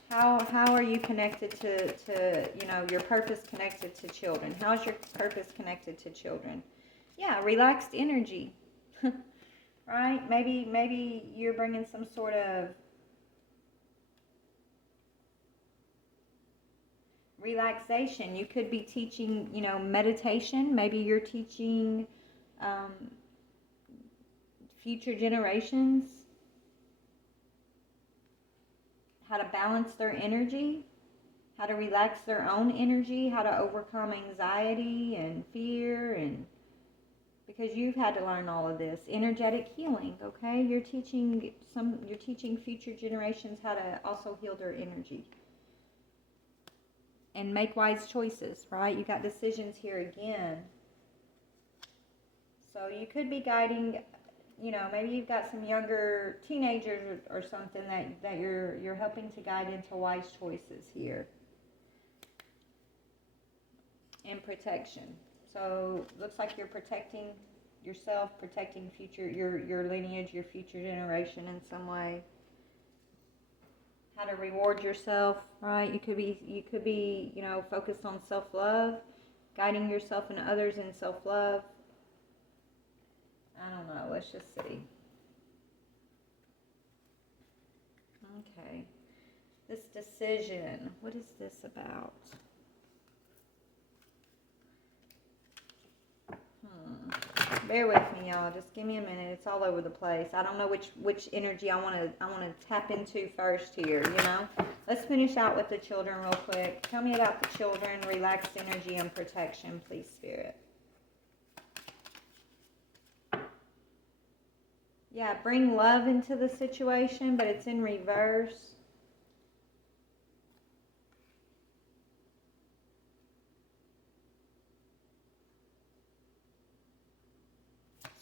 How are you connected to your purpose connected to children? How's your purpose connected to children? Yeah, relaxed energy. Right? Maybe you're bringing some sort of relaxation. You could be teaching, meditation. Maybe you're teaching future generations how to balance their energy, how to relax their own energy, how to overcome anxiety and fear, and because you've had to learn all of this. Energetic healing, okay? You're teaching future generations how to also heal their energy and make wise choices, right? You got decisions here again. So you could be guiding, maybe you've got some younger teenagers or something that you're helping to guide into wise choices here. And protection. So looks like you're protecting yourself, protecting your lineage, your future generation in some way. How to reward yourself, right? You could be focused on self-love, guiding yourself and others in self-love. I don't know, let's just see. Okay. This decision, what is this about? Bear with me, y'all. Just give me a minute. It's all over the place. I don't know which energy I want to tap into first here, Let's finish out with the children real quick. Tell me about the children, relaxed energy, and protection, please, Spirit. Yeah, bring love into the situation, but it's in reverse.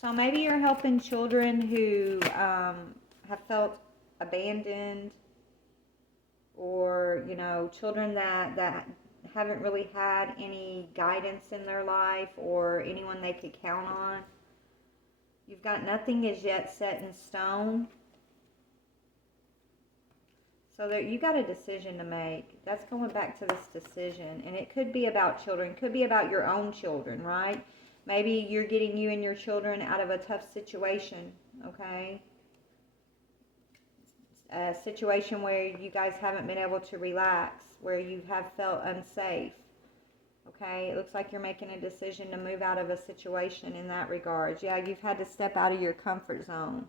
So maybe you're helping children who have felt abandoned, or, children that haven't really had any guidance in their life or anyone they could count on. You've got nothing is yet set in stone. So you got a decision to make. That's going back to this decision. And it could be about children. It could be about your own children, right? Maybe you're getting you and your children out of a tough situation, okay? A situation where you guys haven't been able to relax, where you have felt unsafe, okay? It looks like you're making a decision to move out of a situation in that regard. Yeah, you've had to step out of your comfort zone.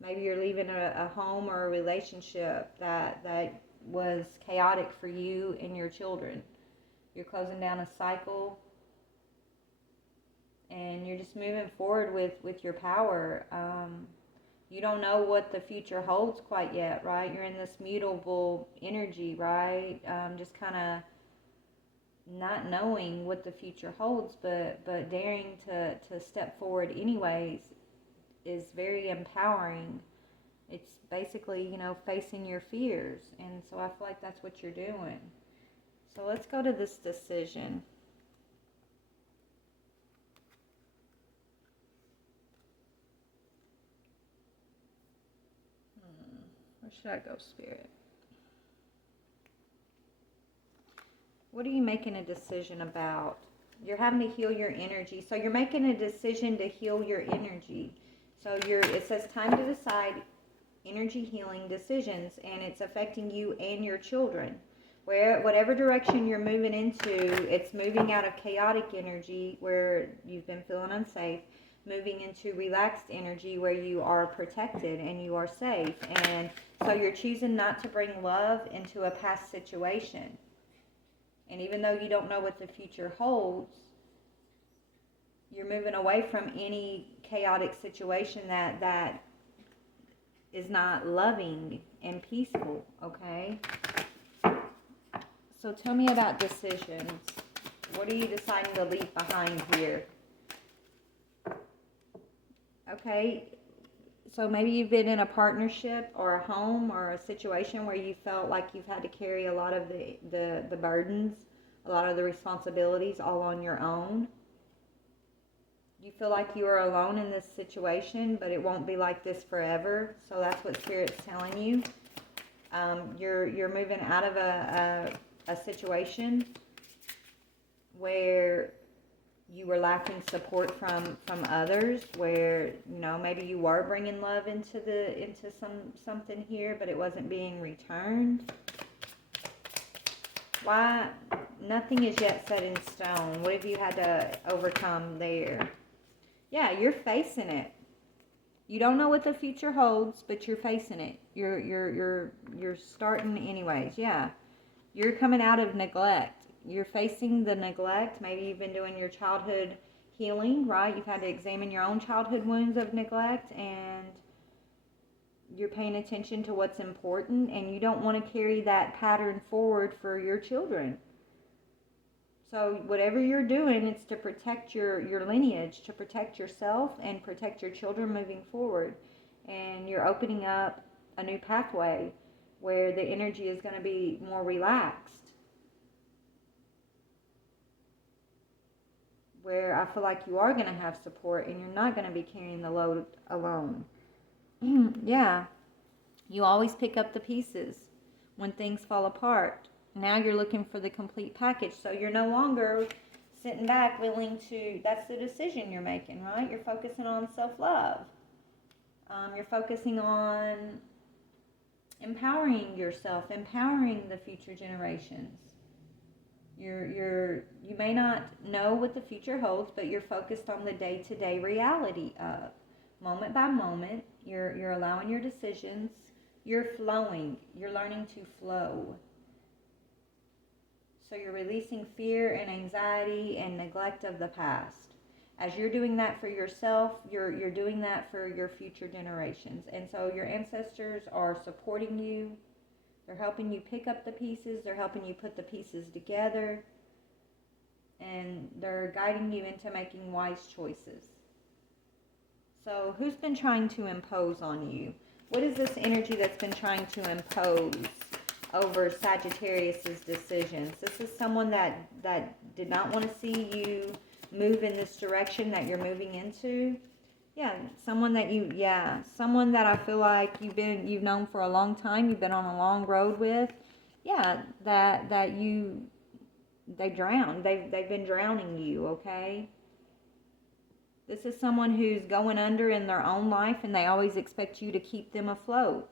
Maybe you're leaving a home or a relationship that was chaotic for you and your children. You're closing down a cycle, and you're just moving forward with your power. You don't know what the future holds quite yet, right? You're in this mutable energy, right? Just kind of not knowing what the future holds, but daring to step forward anyways is very empowering. It's basically, facing your fears. And so I feel like that's what you're doing. So let's go to this decision. Where should I go, Spirit? What are you making a decision about? You're having to heal your energy. So you're making a decision to heal your energy. So it says time to decide energy healing decisions, and it's affecting you and your children. Whatever direction you're moving into, it's moving out of chaotic energy where you've been feeling unsafe, moving into relaxed energy where you are protected and you are safe. And so you're choosing not to bring love into a past situation. And even though you don't know what the future holds, you're moving away from any chaotic situation that is not loving and peaceful, okay? So tell me about decisions. What are you deciding to leave behind here? Okay, so maybe you've been in a partnership or a home or a situation where you felt like you've had to carry a lot of the burdens, a lot of the responsibilities all on your own. You feel like you are alone in this situation, but it won't be like this forever. So that's what Spirit's telling you. You're moving out of a situation where you were lacking support from others, where maybe you were bringing love into something here, but it wasn't being returned. Why? Nothing is yet set in stone. What have you had to overcome there? Yeah, you're facing it. You don't know what the future holds, but you're facing it. You're starting anyways. Yeah. You're coming out of neglect. You're facing the neglect. Maybe you've been doing your childhood healing, right? You've had to examine your own childhood wounds of neglect, and you're paying attention to what's important, and you don't want to carry that pattern forward for your children. So whatever you're doing, it's to protect your lineage, to protect yourself and protect your children moving forward. And you're opening up a new pathway where the energy is going to be more relaxed. Where I feel like you are going to have support and you're not going to be carrying the load alone. Yeah. You always pick up the pieces when things fall apart. Now you're looking for the complete package. So you're no longer sitting back willing to, that's the decision you're making, right? You're focusing on self-love. You're focusing on empowering yourself, empowering the future generations. You may not know what the future holds, but you're focused on the day-to-day reality of moment by moment. You're allowing your decisions. You're flowing. You're learning to flow. So you're releasing fear and anxiety and neglect of the past. As you're doing that for yourself, you're doing that for your future generations. And so your ancestors are supporting you. They're helping you pick up the pieces. They're helping you put the pieces together. And they're guiding you into making wise choices. So who's been trying to impose on you? What is this energy that's been trying to impose over Sagittarius's decisions? This is someone that did not want to see you move in this direction that you're moving into. Yeah, someone that I feel like you've known for a long time, you've been on a long road with. Yeah, they drowned. They've been drowning you, okay? This is someone who's going under in their own life and they always expect you to keep them afloat.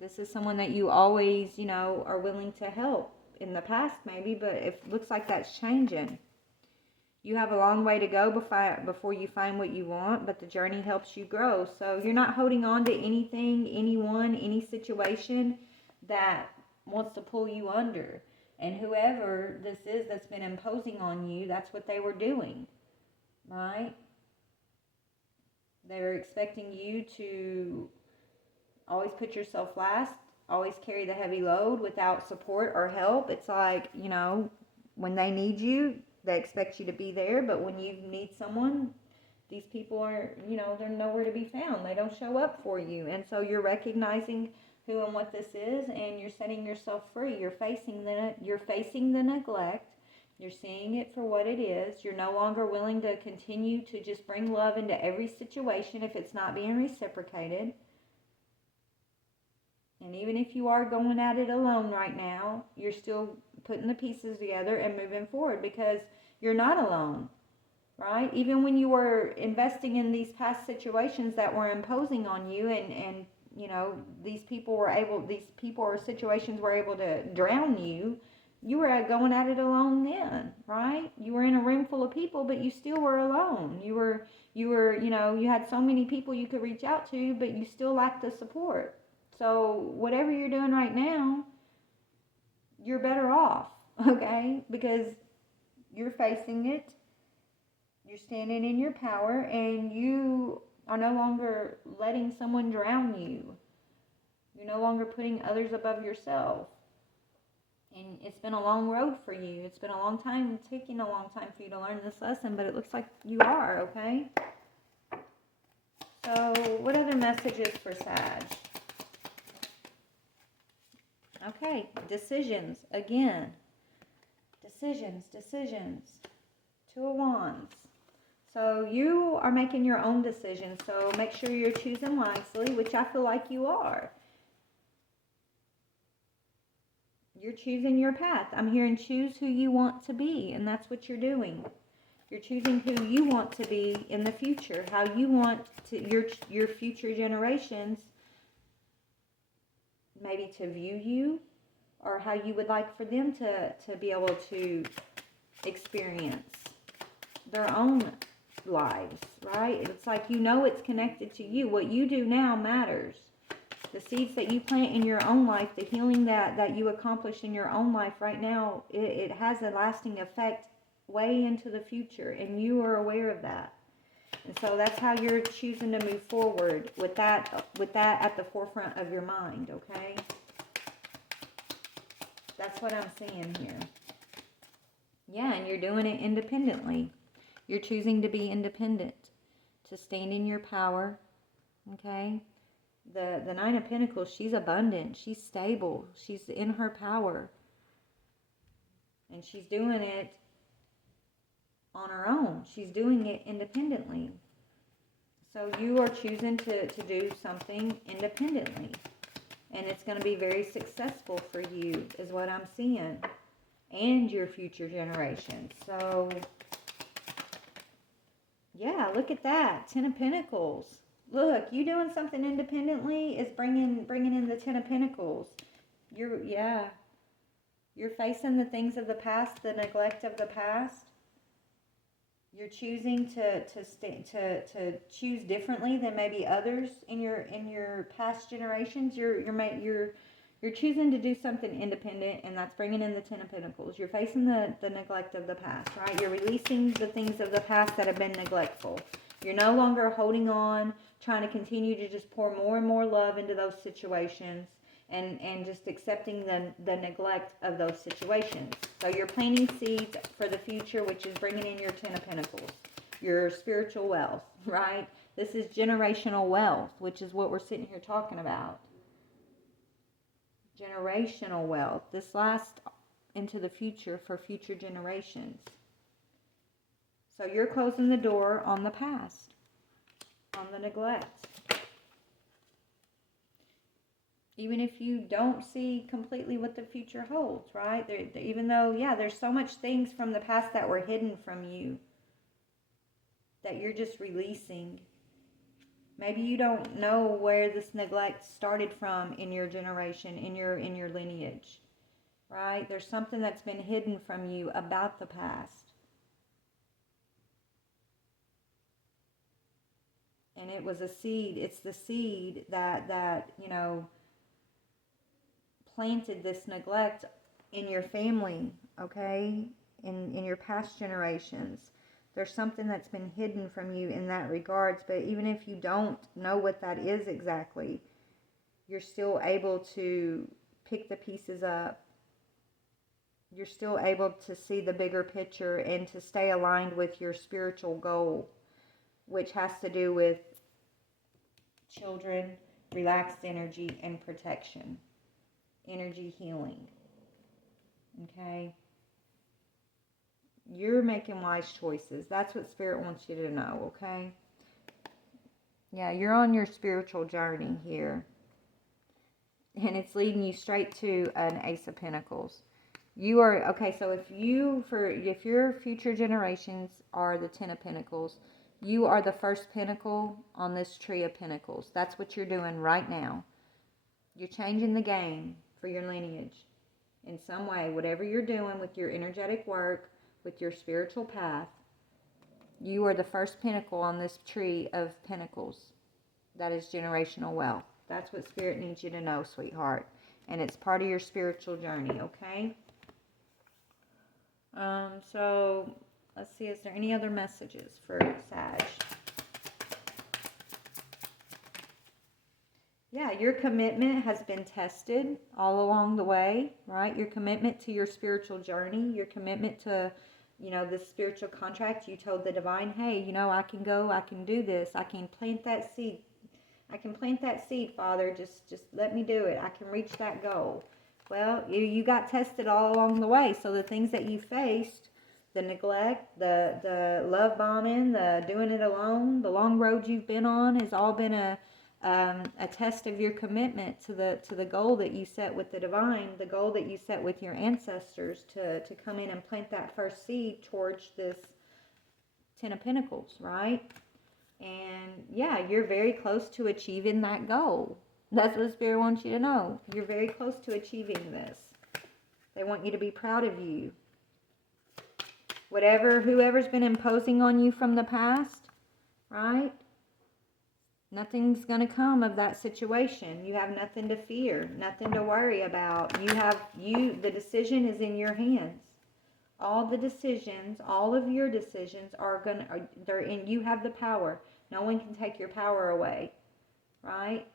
This is someone that you always, are willing to help in the past maybe, but it looks like that's changing. You have a long way to go before you find what you want, but the journey helps you grow. So you're not holding on to anything, anyone, any situation that wants to pull you under. And whoever this is that's been imposing on you, that's what they were doing, right? They were expecting you to always put yourself last, always carry the heavy load without support or help. It's like, when they need you, they expect you to be there, but when you need someone, these people are, they're nowhere to be found. They don't show up for you. And so you're recognizing who and what this is, and you're setting yourself free. You're facing the neglect. You're seeing it for what it is. You're no longer willing to continue to just bring love into every situation if it's not being reciprocated. And even if you are going at it alone right now, you're still putting the pieces together and moving forward, because you're not alone, right? Even when you were investing in these past situations that were imposing on you, and you know, these people or situations were able to drown you, you were going at it alone then, right? You were in a room full of people, but you still were alone. You were, you know, you had so many people you could reach out to, but you still lacked the support. So whatever you're doing right now, you're better off, okay? Because you're facing it, you're standing in your power, and you are no longer letting someone drown you. You're no longer putting others above yourself. And it's been a long road for you. It's been a long time, taking a long time for you to learn this lesson, but it looks like you are, okay? So what other messages for Sag? Okay, decisions, again. Decisions. Two of Wands. So you are making your own decisions, so make sure you're choosing wisely, which I feel like you are. You're choosing your path. I'm hearing choose who you want to be, and that's what you're doing. You're choosing who you want to be in the future, how you want to your future generations maybe to view you, or how you would like for them to be able to experience their own lives, right? It's like, you know, it's connected to you. What you do now matters. The seeds that you plant in your own life, the healing that you accomplish in your own life right now, it has a lasting effect way into the future, and you are aware of that. And so that's how you're choosing to move forward, with that at the forefront of your mind, okay? That's what I'm seeing here. Yeah, and you're doing it independently. You're choosing to be independent, to stand in your power, okay? The Nine of Pentacles, she's abundant, she's stable, she's in her power. And she's doing it on her own. She's doing it independently. So you are choosing to do something independently. And it's going to be very successful for you, is what I'm seeing. And your future generations. So, yeah, look at that. 10 of Pentacles. Look, you doing something independently is bringing in the 10 of Pentacles. You're facing the things of the past, the neglect of the past. You're choosing to choose differently than maybe others in your past generations. You're choosing to do something independent, and that's bringing in the 10 of Pentacles. You're facing the neglect of the past, right? You're releasing the things of the past that have been neglectful. You're no longer holding on, trying to continue to just pour more and more love into those situations, and just accepting the neglect of those situations. So you're planting seeds for the future, which is bringing in your 10 of Pentacles, your spiritual wealth, right? This is generational wealth, which is what we're sitting here talking about. Generational wealth. This lasts into the future for future generations. So you're closing the door on the past, on the neglect. Even if you don't see completely what the future holds, right? Even though, yeah, there's so much things from the past that were hidden from you that you're just releasing. Maybe you don't know where this neglect started from in your generation, in your lineage, right? There's something that's been hidden from you about the past. And it was a seed. It's the seed that you know, planted this neglect in your family, okay? In your past generations. There's something that's been hidden from you in that regards, but even if you don't know what that is exactly, you're still able to pick the pieces up. You're still able to see the bigger picture and to stay aligned with your spiritual goal, which has to do with children, relaxed energy, and protection. Energy healing. Okay? You're making wise choices. That's what Spirit wants you to know, okay? Yeah, you're on your spiritual journey here. and it's leading you straight to an Ace of Pentacles. You are, okay, so if your future generations are the Ten of Pentacles, you are the first pentacle on this tree of pentacles. That's what you're doing right now. You're changing the game for your lineage in some way. Whatever you're doing with your energetic work, with your spiritual path, you are the first pentacle on this tree of pentacles. That is generational wealth. That's what Spirit needs you to know, sweetheart. And it's part of your spiritual journey, okay? So, let's see, is there any other messages for Sag? Yeah, your commitment has been tested all along the way, right? Your commitment to your spiritual journey, your commitment to, this spiritual contract. You told the divine, hey, I can go, I can do this, I can plant that seed. I can plant that seed, Father. Just let me do it. I can reach that goal. Well, you got tested all along the way. So the things that you faced, the neglect, the love bombing, the doing it alone, the long road you've been on has all been a test of your commitment to the goal that you set with the divine, the goal that you set with your ancestors to come in and plant that first seed towards this Ten of Pentacles, right? And yeah, you're very close to achieving that goal. That's what Spirit wants you to know. You're very close to achieving this. They want you to be proud of you. Whoever's been imposing on you from the past, right? Nothing's going to come of that situation. You have nothing to fear, nothing to worry about. The decision is in your hands. All the decisions, all of your decisions they're in, you have the power. No one can take your power away, right?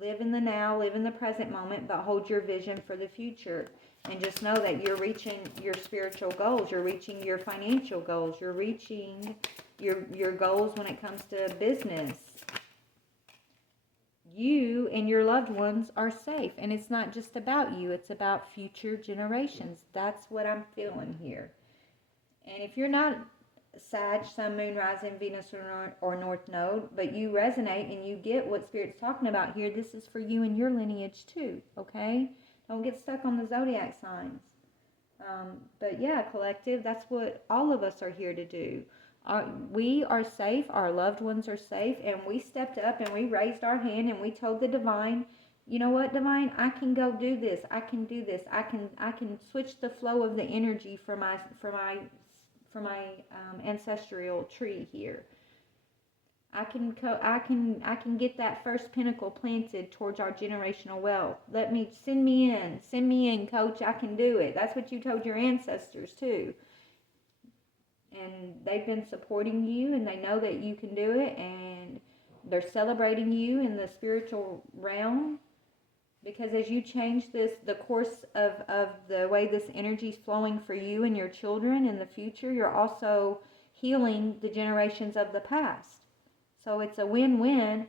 Live in the now, live in the present moment, but hold your vision for the future. And just know that you're reaching your spiritual goals. You're reaching your financial goals. You're reaching your goals when it comes to business. You and your loved ones are safe. And it's not just about you. It's about future generations. That's what I'm feeling here. And if you're not Sag, Sun, Moon, Rising, Venus, or North Node, but you resonate and you get what Spirit's talking about here, this is for you and your lineage too, okay? Don't get stuck on the zodiac signs. But yeah, collective, that's what all of us are here to do. We are safe, our loved ones are safe, and we stepped up and we raised our hand and we told the divine, you know what, divine, I can go do this. I can do this. I can switch the flow of the energy for my ancestral tree here. I can get that first pinnacle planted towards our generational wealth. Send me in, coach. I can do it. That's what you told your ancestors too. And they've been supporting you, and they know that you can do it, and they're celebrating you in the spiritual realm. Because as you change the course of the way this energy is flowing for you and your children in the future, you're also healing the generations of the past. So it's a win-win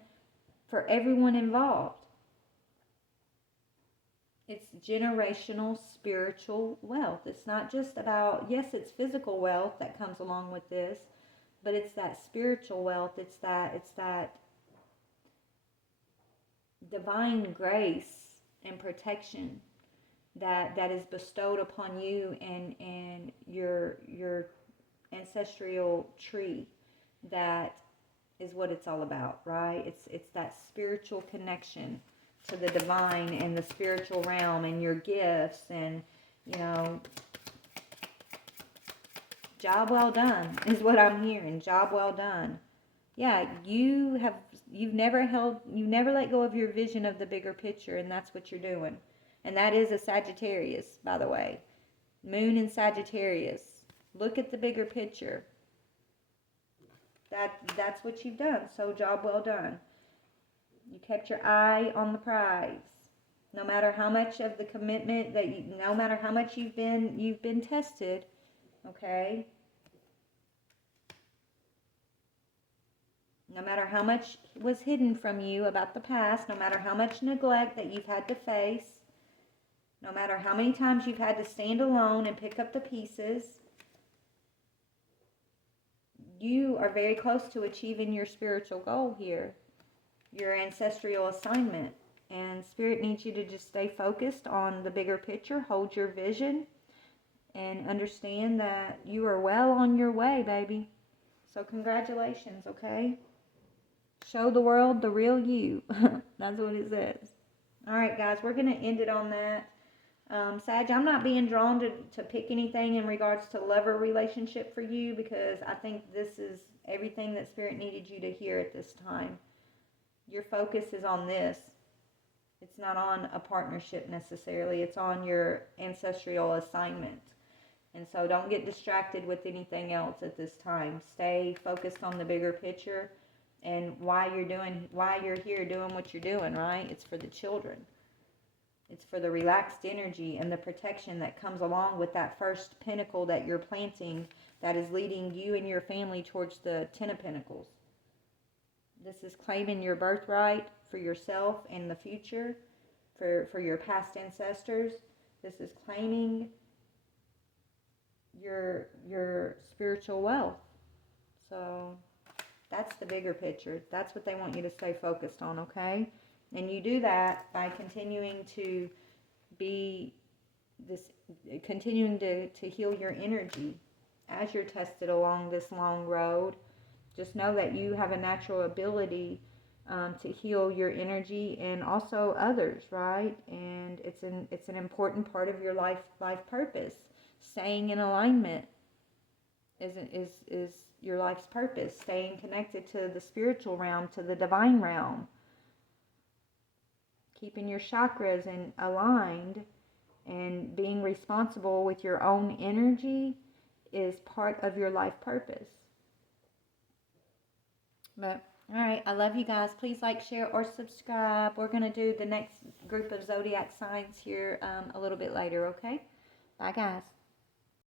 for everyone involved. It's generational spiritual wealth. It's not just about, yes, it's physical wealth that comes along with this, but it's that spiritual wealth. It's that divine grace and protection that is bestowed upon you and your ancestral tree. That is what it's all about, right? It's that spiritual connection to the divine and the spiritual realm and your gifts, and job well done is what I'm hearing. Job well done. Yeah, you've never let go of your vision of the bigger picture, and that's what you're doing. And that is a Sagittarius, by the way. Moon in Sagittarius. Look at the bigger picture. That's what you've done. So job well done. You kept your eye on the prize. No matter how much of the commitment no matter how much you've been tested, okay? No matter how much was hidden from you about the past, no matter how much neglect that you've had to face, no matter how many times you've had to stand alone and pick up the pieces, you are very close to achieving your spiritual goal here, your ancestral assignment. And Spirit needs you to just stay focused on the bigger picture, hold your vision, and understand that you are well on your way, baby. So congratulations, okay? Show the world the real you. That's what it says. All right, guys, we're going to end it on that. Sag, I'm not being drawn to pick anything in regards to lover relationship for you, because I think this is everything that Spirit needed you to hear at this time. Your focus is on this. It's not on a partnership necessarily. It's on your ancestral assignment. And so don't get distracted with anything else at this time. Stay focused on the bigger picture and why you're here doing what you're doing, right? It's for the children. It's for the relaxed energy and the protection that comes along with that first pinnacle that you're planting, that is leading you and your family towards the Ten of Pentacles. This is claiming your birthright for yourself in the future, for your past ancestors. This is claiming your spiritual wealth. So that's the bigger picture. That's what they want you to stay focused on, okay? And you do that by continuing to heal your energy as you're tested along this long road. Just know that you have a natural ability to heal your energy and also others, right? And it's an important part of your life purpose. Staying in alignment is your life's purpose. Staying connected to the spiritual realm, to the divine realm. Keeping your chakras aligned and being responsible with your own energy is part of your life purpose. But, all right, I love you guys. Please like, share, or subscribe. We're going to do the next group of zodiac signs here a little bit later, okay? Bye, guys.